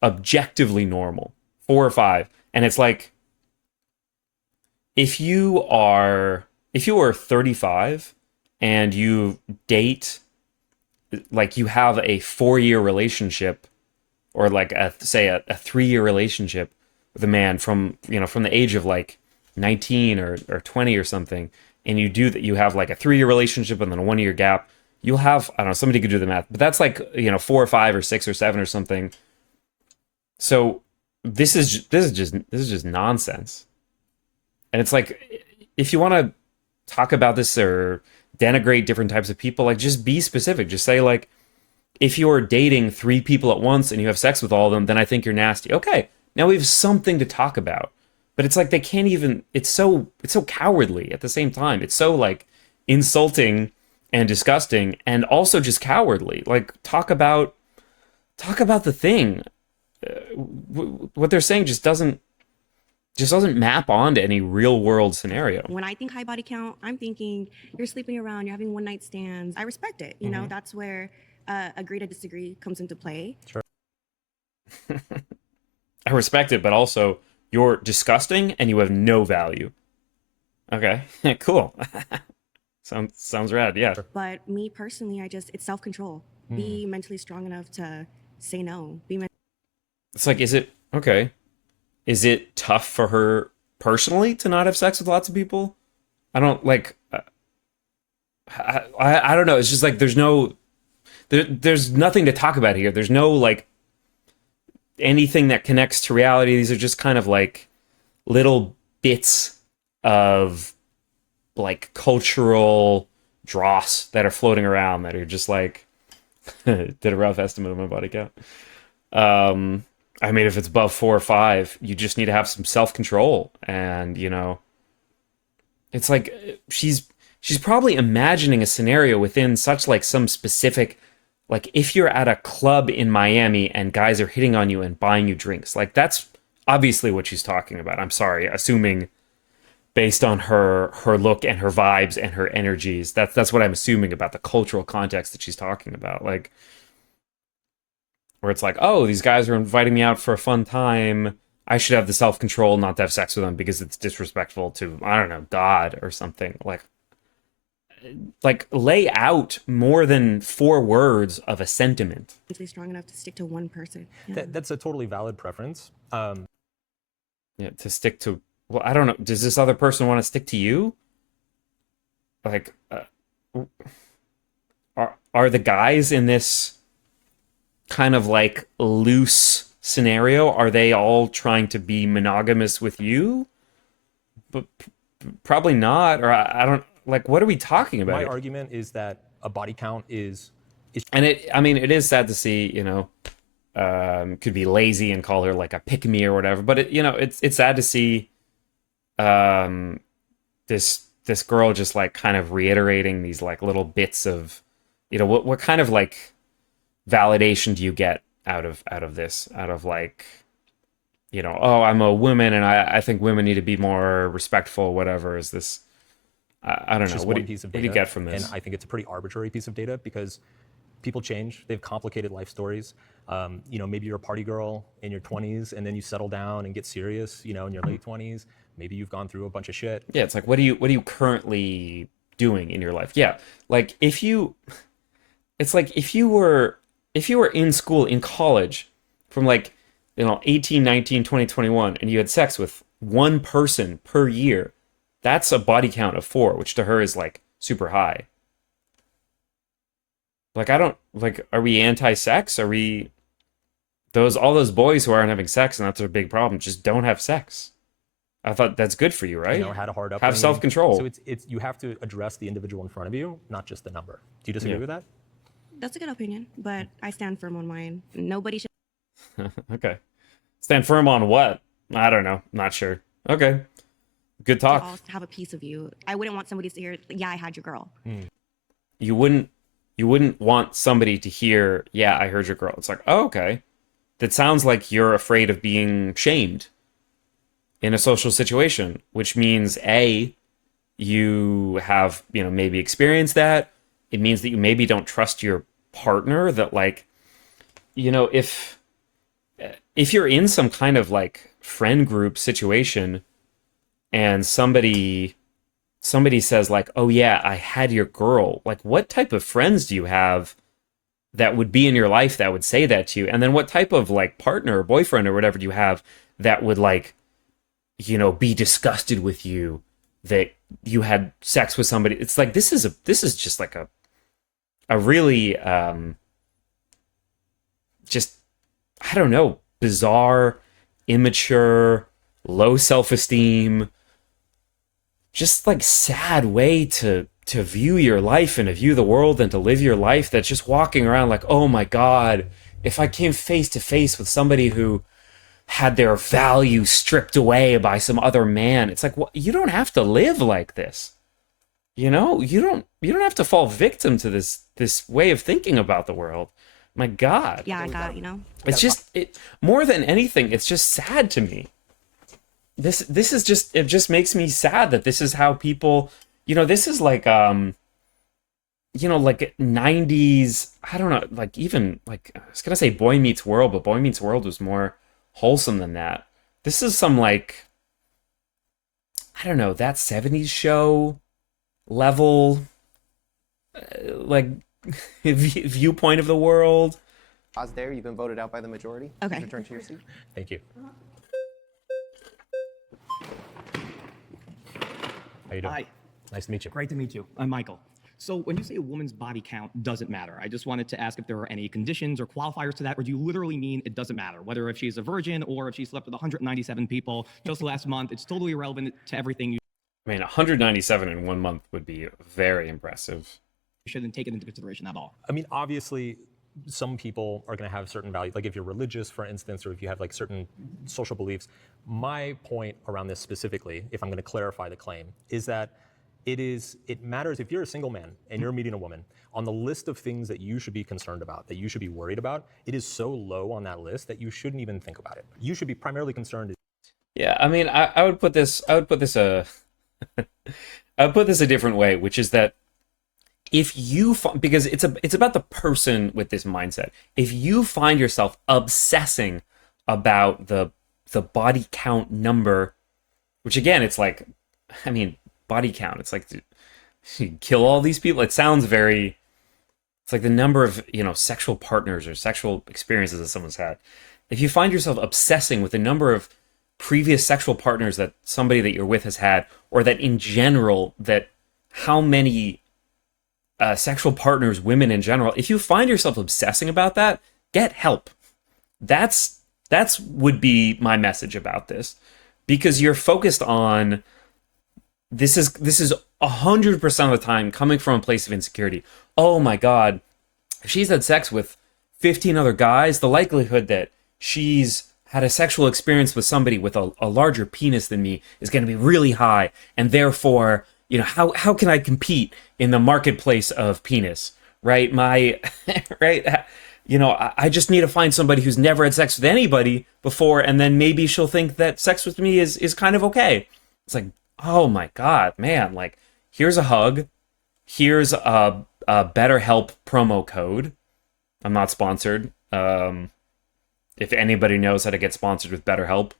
objectively normal. 4 or 5. And it's like if you are 35 and you date, like you have a 4-year relationship or like say a 3-year relationship with a man from, you know, from the age of like 19 or 20 or something, and you do that, you have like a 3-year relationship and then a 1-year gap, you'll have, I don't know, somebody could do the math, but that's like, you know, 4 or 5 or 6 or 7 or something. So this is just nonsense. And it's like, if you want to talk about this or denigrate different types of people, like just be specific. Just say like, if you're dating 3 people at once and you have sex with all of them, then I think you're nasty. Okay, now we have something to talk about. But it's like they can't even, it's so cowardly at the same time. It's so like insulting and disgusting and also just cowardly. Like talk about the thing. What they're saying just doesn't map onto any real world scenario. when I think high body count, I'm thinking you're sleeping around, you're having one night stands. I respect it. You know, that's where agree to disagree comes into play. Sure. I respect it, but also you're disgusting and you have no value. Okay, cool. Sounds rad, yeah. But me personally, it's self-control. Be mentally strong enough to say no. It's like, is it tough for her personally to not have sex with lots of people? I don't like, I don't know. It's just like, there's nothing to talk about here. There's no like anything that connects to reality. These are just kind of like little bits of like cultural dross that are floating around that are just like, did a rough estimate of my body count. I mean, if it's above 4 or 5, you just need to have some self-control. And, it's like she's probably imagining a scenario within such like some specific, like if you're at a club in Miami and guys are hitting on you and buying you drinks, like that's obviously what she's talking about. I'm sorry, assuming based on her look and her vibes and her energies. That's what I'm assuming about the cultural context that she's talking about. Like, where it's like, oh, these guys are inviting me out for a fun time. I should have the self-control not to have sex with them because it's disrespectful to, I don't know, God or something. Like lay out more than 4 words of a sentiment. Mentally strong enough to stick to one person. That's a totally valid preference. Yeah, to stick to, well, I don't know. Does this other person want to stick to you? Like, are the guys in this kind of like loose scenario, are they all trying to be monogamous with you? But probably not. Or I don't, like, what are we talking about My here? argument is that a body count is And it is sad to see, could be lazy and call her like a pick me or whatever, but it's sad to see this girl just like kind of reiterating these like little bits of, what kind of like validation do you get out of this, out of like, oh, I'm a woman and I think women need to be more respectful, whatever. Is this, I don't know. just What one do piece of you data. get from this? And I think it's a pretty arbitrary piece of data because people change. They have complicated life stories. Maybe you're a party girl in your 20s and then you settle down and get serious, in your late 20s. Maybe you've gone through a bunch of shit. Yeah, it's like, what are you currently doing in your life? Yeah, like if you were in school, in college, from like 18, 19, 20, 21, and you had sex with one person per year, that's a body count of 4, which to her is like super high. Like, I don't, like, are we anti-sex? Are we all those boys who aren't having sex and that's their big problem, just don't have sex? I thought that's good for you, right? Had a hard upbringing. Have self-control. So it's you have to address the individual in front of you, not just the number. Do you disagree with that? That's a good opinion, but I stand firm on mine. Nobody should Okay. Stand firm on what? I don't know. Not sure. Okay. Good talk. all have a piece of you. I wouldn't want somebody to hear, yeah, I had your girl. You wouldn't want somebody to hear, yeah, I heard your girl. It's like, oh, okay. That sounds like you're afraid of being shamed in a social situation, which means A, you have, maybe experienced that. It means that you maybe don't trust your partner, that like, if you're in some kind of like friend group situation and somebody says like, oh yeah, I had your girl, like what type of friends do you have that would be in your life that would say that to you? And then what type of like partner or boyfriend or whatever do you have that would like, be disgusted with you that you had sex with somebody? It's like, this is just like a really just, I don't know, bizarre, immature, low self-esteem, just like sad way to view your life and to view the world and to live your life, that's just walking around like, oh my God, if I came face to face with somebody who had their value stripped away by some other man, it's like, well, you don't have to live like this. You don't have to fall victim to this way of thinking about the world. My God. Yeah, I got, It's just, more than anything, it's just sad to me. This is just, it just makes me sad that this is how people, this is like, like 90s, I don't know, like even like, I was gonna say Boy Meets World, but Boy Meets World was more wholesome than that. This is some like, I don't know, that 70s show level, like viewpoint of the world. Pause there. You've been voted out by the majority. Okay. Return to your seat. Thank you. How you doing? Hi. Nice to meet you. Great to meet you. I'm Michael. So when you say a woman's body count doesn't matter, I just wanted to ask if there are any conditions or qualifiers to that, or do you literally mean it doesn't matter? Whether if she's a virgin or if she slept with 197 people just last month, it's totally irrelevant to everything you I mean, 197 in 1 month would be very impressive. shouldn't take it into consideration at all. I mean, obviously, some people are going to have certain values, like if you're religious, for instance, or if you have like certain social beliefs. My point around this specifically, if I'm going to clarify the claim, is that it matters if you're a single man and you're meeting a woman, on the list of things that you should be concerned about, that you should be worried about, it is so low on that list that you shouldn't even think about it. You should be primarily concerned. Yeah, I mean, I would put this I would put this a different way, which is that if you because it's about the person with this mindset. If you find yourself obsessing about the body count number, which again, it's like, I mean, body count, it's like, you kill all these people. It sounds very, it's like the number of, sexual partners or sexual experiences that someone's had. If you find yourself obsessing with the number of previous sexual partners that somebody that you're with has had, or that in general, that how many sexual partners, women in general, if you find yourself obsessing about that, get help. That's would be my message about this, because you're focused on this is 100% of the time coming from a place of insecurity. Oh my God, if she's had sex with 15 other guys, the likelihood that she's had a sexual experience with somebody with a larger penis than me is going to be really high, and therefore, how can I compete in the marketplace of penis, right? Right? I just need to find somebody who's never had sex with anybody before, and then maybe she'll think that sex with me is kind of okay. It's like, oh my God, man, like, here's a hug, here's a BetterHelp promo code. I'm not sponsored. If anybody knows how to get sponsored with BetterHelp,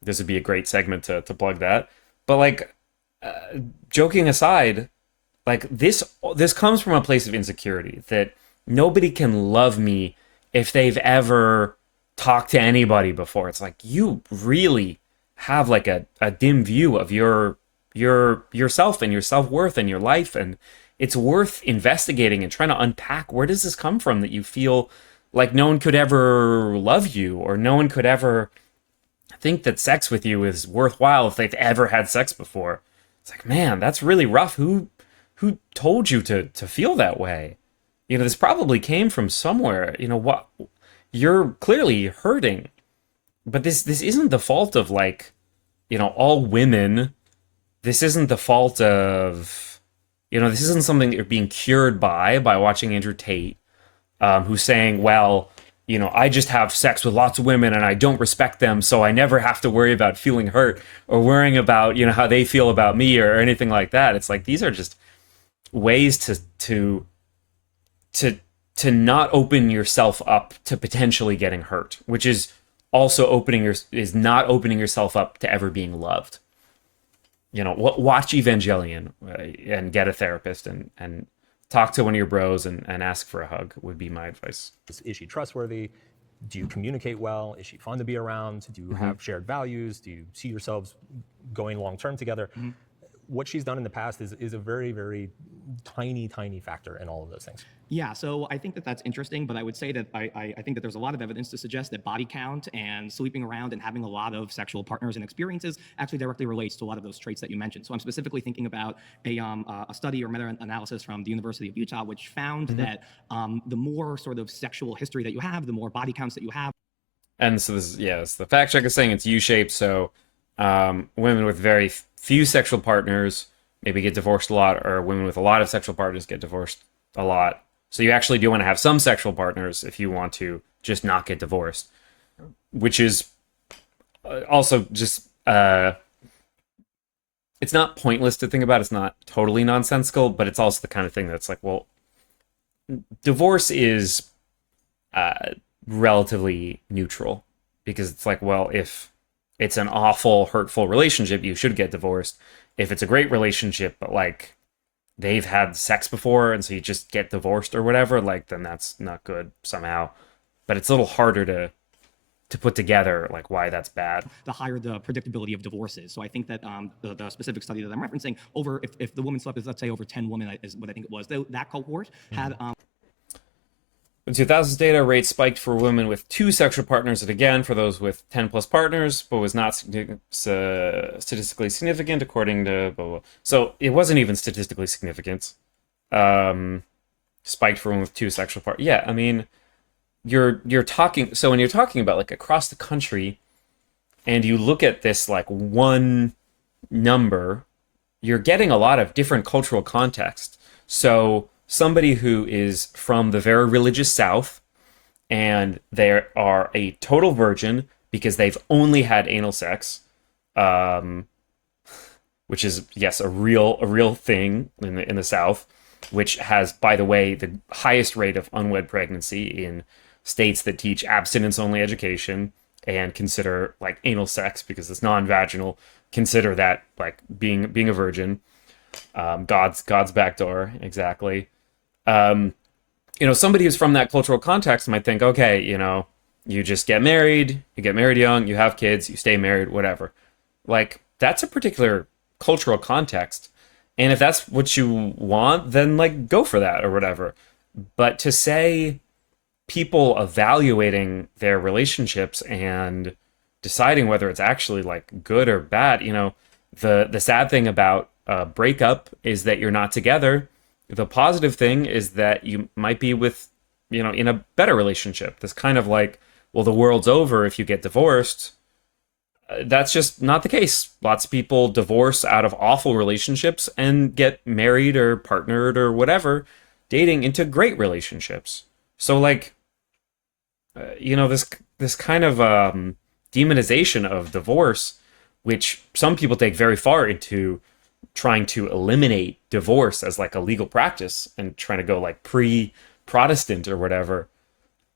this would be a great segment to plug that. But like, joking aside, like this comes from a place of insecurity, that nobody can love me if they've ever talked to anybody before. It's like, you really have like a dim view of yourself and your self-worth and your life, and it's worth investigating and trying to unpack, where does this come from that you feel like no one could ever love you, or no one could ever think that sex with you is worthwhile if they've ever had sex before. It's like, man, that's really rough. Who told you to feel that way? This probably came from somewhere. What, you're clearly hurting, but this isn't the fault of like, all women. This isn't the fault of, this isn't something that you're being cured by watching Andrew Tate, who's saying, well, I just have sex with lots of women and I don't respect them, so I never have to worry about feeling hurt or worrying about, how they feel about me or anything like that. It's like, these are just ways to not open yourself up to potentially getting hurt, which is also not opening yourself up to ever being loved. Watch Evangelion and get a therapist and talk to one of your bros and ask for a hug would be my advice. Is she trustworthy? Do you communicate well? Is she fun to be around? Do you have shared values? Do you see yourselves going long-term together? What she's done in the past is a very, very tiny factor in all of those things. Yeah, so I think that that's interesting, but I would say that I think that there's a lot of evidence to suggest that body count and sleeping around and having a lot of sexual partners and experiences actually directly relates to a lot of those traits that you mentioned. So I'm specifically thinking about a study or meta-analysis from the University of Utah, which found that the more sort of sexual history that you have, the more body counts that you have. And so the fact check is saying it's U-shaped, so women with very few sexual partners maybe get divorced a lot, or women with a lot of sexual partners get divorced a lot. So you actually do want to have some sexual partners if you want to just not get divorced, which is also just, it's not pointless to think about. It's not totally nonsensical, but it's also the kind of thing that's like, well, divorce is relatively neutral, because it's like, well, if it's an awful, hurtful relationship, you should get divorced. If it's a great relationship, but like they've had sex before and so you just get divorced or whatever, like, then that's not good somehow. But it's a little harder to put together like why that's bad. The higher the predictability of divorces. So I think that the specific study that I'm referencing, if the woman slept with, let's say, over 10 women is what I think it was, that cohort had In 2000's data, rates spiked for women with 2 sexual partners, and again for those with 10 plus partners, but was not statistically significant according to blah, blah. So it wasn't even statistically significant. Spiked for women with 2 sexual partners. Yeah, I mean, you're talking, so when you're talking about like across the country and you look at this like one number, you're getting a lot of different cultural context. So somebody who is from the very religious South and they are a total virgin because they've only had anal sex, um, which is, yes, a real thing in the South, which has, by the way, the highest rate of unwed pregnancy in states that teach abstinence only education and consider like anal sex, because it's non-vaginal, consider that like being a virgin. God's back door, exactly. um Somebody who's from that cultural context might think, okay, you just get married, you get married young, you have kids, you stay married, whatever. Like, that's a particular cultural context, and if that's what you want, then like go for that or whatever. But to say people evaluating their relationships and deciding whether it's actually like good or bad, the sad thing about a breakup is that you're not together. The positive thing is that you might be with, in a better relationship. This kind of like, well, the world's over if you get divorced. That's just not the case. Lots of people divorce out of awful relationships and get married or partnered or whatever, dating into great relationships. So like, this kind of demonization of divorce, which some people take very far into trying to eliminate divorce as like a legal practice and trying to go like pre-Protestant or whatever.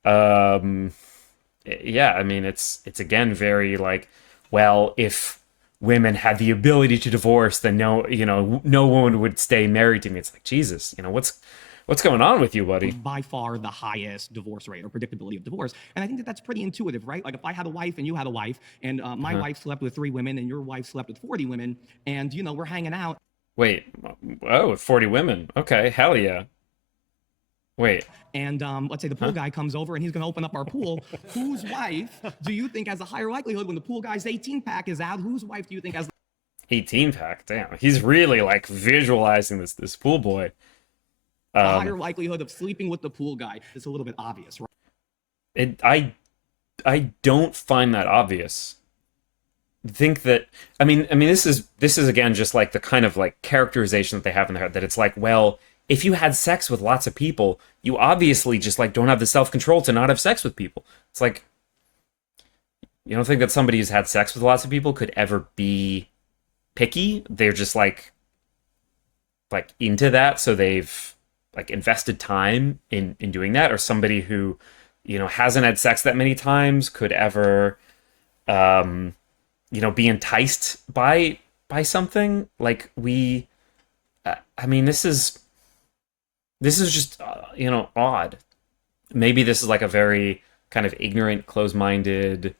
Yeah, I mean, it's again very like, well, if women had the ability to divorce, then no woman would stay married to me. It's like, Jesus, what's going on with you, buddy? By far the highest divorce rate or predictability of divorce. And I think that that's pretty intuitive, right? Like if I had a wife and you had a wife and my wife slept with 3 women and your wife slept with 40 women and, we're hanging out. Wait, oh, 40 women. Okay, hell yeah. Wait. And let's say the pool guy comes over and he's going to open up our pool. Whose wife do you think has a higher likelihood when the pool guy's 18-pack is out? Whose wife do you think has 18-pack? Damn, he's really like visualizing this pool boy. the higher likelihood of sleeping with the pool guy? It's a little bit obvious, right? I don't find that obvious. Think that I mean this is again just like the kind of like characterization that they have in their head, that it's like, well, if you had sex with lots of people, you obviously just like don't have the self-control to not have sex with people. It's like, you don't think that somebody who's had sex with lots of people could ever be picky? They're just like into that, so they've like invested time in doing that. Or somebody who, hasn't had sex that many times could ever be enticed by something. Like I mean, this is just odd. Maybe this is like a very kind of ignorant, closed-minded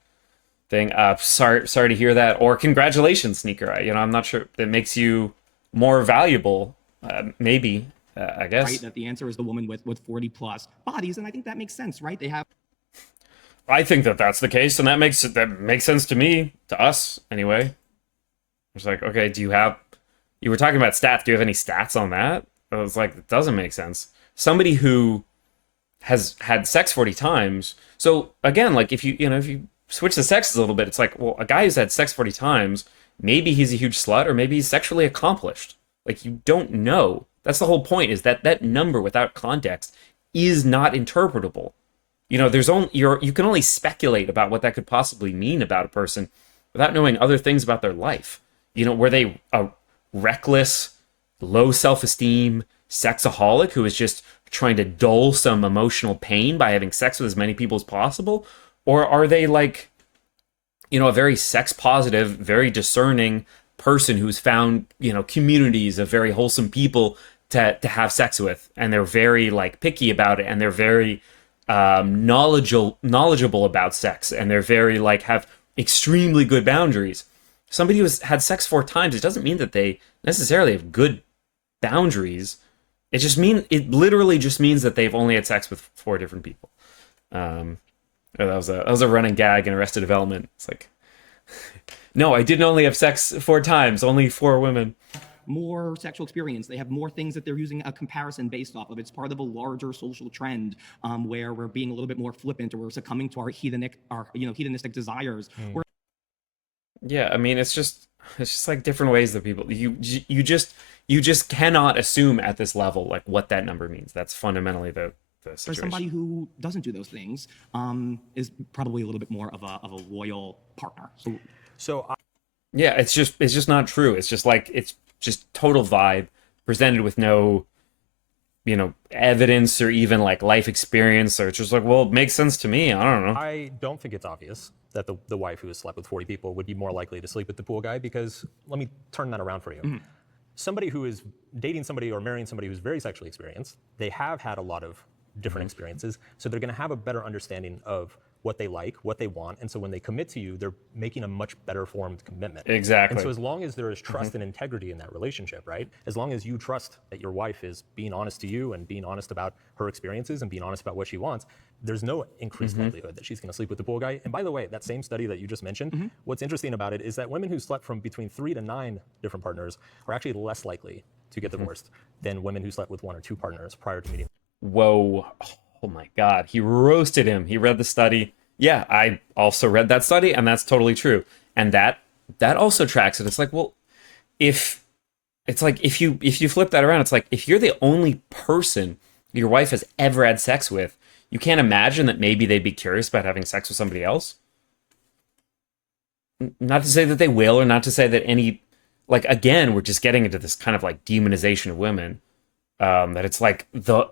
thing. Sorry to hear that. Or congratulations, Sneaker. I'm not sure. That makes you more valuable. Maybe. I guess. Right, that the answer is the woman with 40 plus bodies, and I think that makes sense, right? They have. I think that that's the case, and that makes sense to me, to us anyway. It's like, okay, you were talking about stats. Do you have any stats on that? I was like, it doesn't make sense. Somebody who has had sex 40 times. So again, like if you switch the sexes a little bit, it's like, well, a guy who's had sex 40 times, maybe he's a huge slut, or maybe he's sexually accomplished. Like, you don't know. That's the whole point, is that number without context is not interpretable. You can only speculate about what that could possibly mean about a person without knowing other things about their life. Were they a reckless, low self-esteem sexaholic who is just trying to dull some emotional pain by having sex with as many people as possible? Or are they like, a very sex positive, very discerning person who's found, communities of very wholesome people to have sex with, and they're very like picky about it, and they're very knowledgeable about sex, and they're very like have extremely good boundaries. Somebody who's had sex 4 times, it doesn't mean that they necessarily have good boundaries. It literally just means that they've only had sex with 4 different people. That was a running gag in Arrested Development. It's like, no, I didn't only have sex 4 times, only 4 women. more sexual experience. They have more things that they're using a comparison based off of. It's part of a larger social trend where we're being a little bit more flippant, or we're succumbing to our hedonistic desires. Yeah, I mean, it's just like different ways that people you just cannot assume at this level like what that number means. That's fundamentally the For situation. somebody who doesn't do those things, is probably a little bit more of a loyal partner. So Yeah, it's just not true. It's just like it's just total vibe presented with no, evidence or even like life experience, or it's just like, well, it makes sense to me. I don't know. I don't think it's obvious that the wife who has slept with 40 people would be more likely to sleep with the pool guy, because let me turn that around for you. Somebody who is dating somebody or marrying somebody who's very sexually experienced, they have had a lot of different experiences, so they're going to have a better understanding of what they like, what they want, and so when they commit to you, they're making a much better formed commitment. Exactly. And so as long as there is trust and integrity in that relationship, right? As long as you trust that your wife is being honest to you and being honest about her experiences and being honest about what she wants, there's no increased likelihood that she's going to sleep with the pool guy. And by the way, that same study that you just mentioned, what's interesting about it is that women who slept from between 3 to 9 different partners are actually less likely to get divorced than women who slept with 1 or 2 partners prior to meeting. Whoa. Oh my God. He roasted him. He read the study. Yeah, I also read that study, and that's totally true. And that also tracks it. It's like, well, if you flip that around, it's like if you're the only person your wife has ever had sex with, you can't imagine that maybe they'd be curious about having sex with somebody else. Not to say that they will, or not to say that any, like, again, we're just getting into this kind of like demonization of women. That it's like the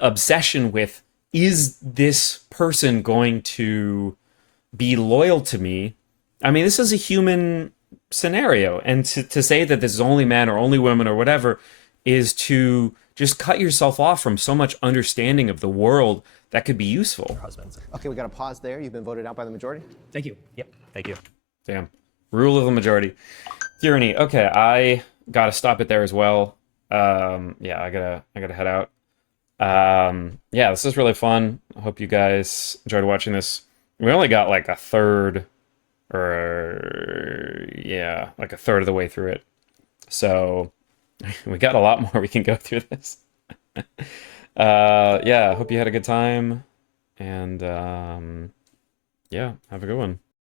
obsession with, is this person going to be loyal to me? I mean, this is a human scenario. And to say that this is only men or only women or whatever is to just cut yourself off from so much understanding of the world that could be useful. Husbands. Okay, we got to pause there. You've been voted out by the majority. Thank you. Yep. Thank you. Damn. Rule of the majority. Tyranny. Okay, I gotta stop it there as well. Yeah, I gotta head out. Yeah, this is really fun. I hope you guys enjoyed watching this. We only got like a third, or yeah, like a third of the way through it. So we got a lot more we can go through this. Yeah, I hope you had a good time, and yeah, have a good one.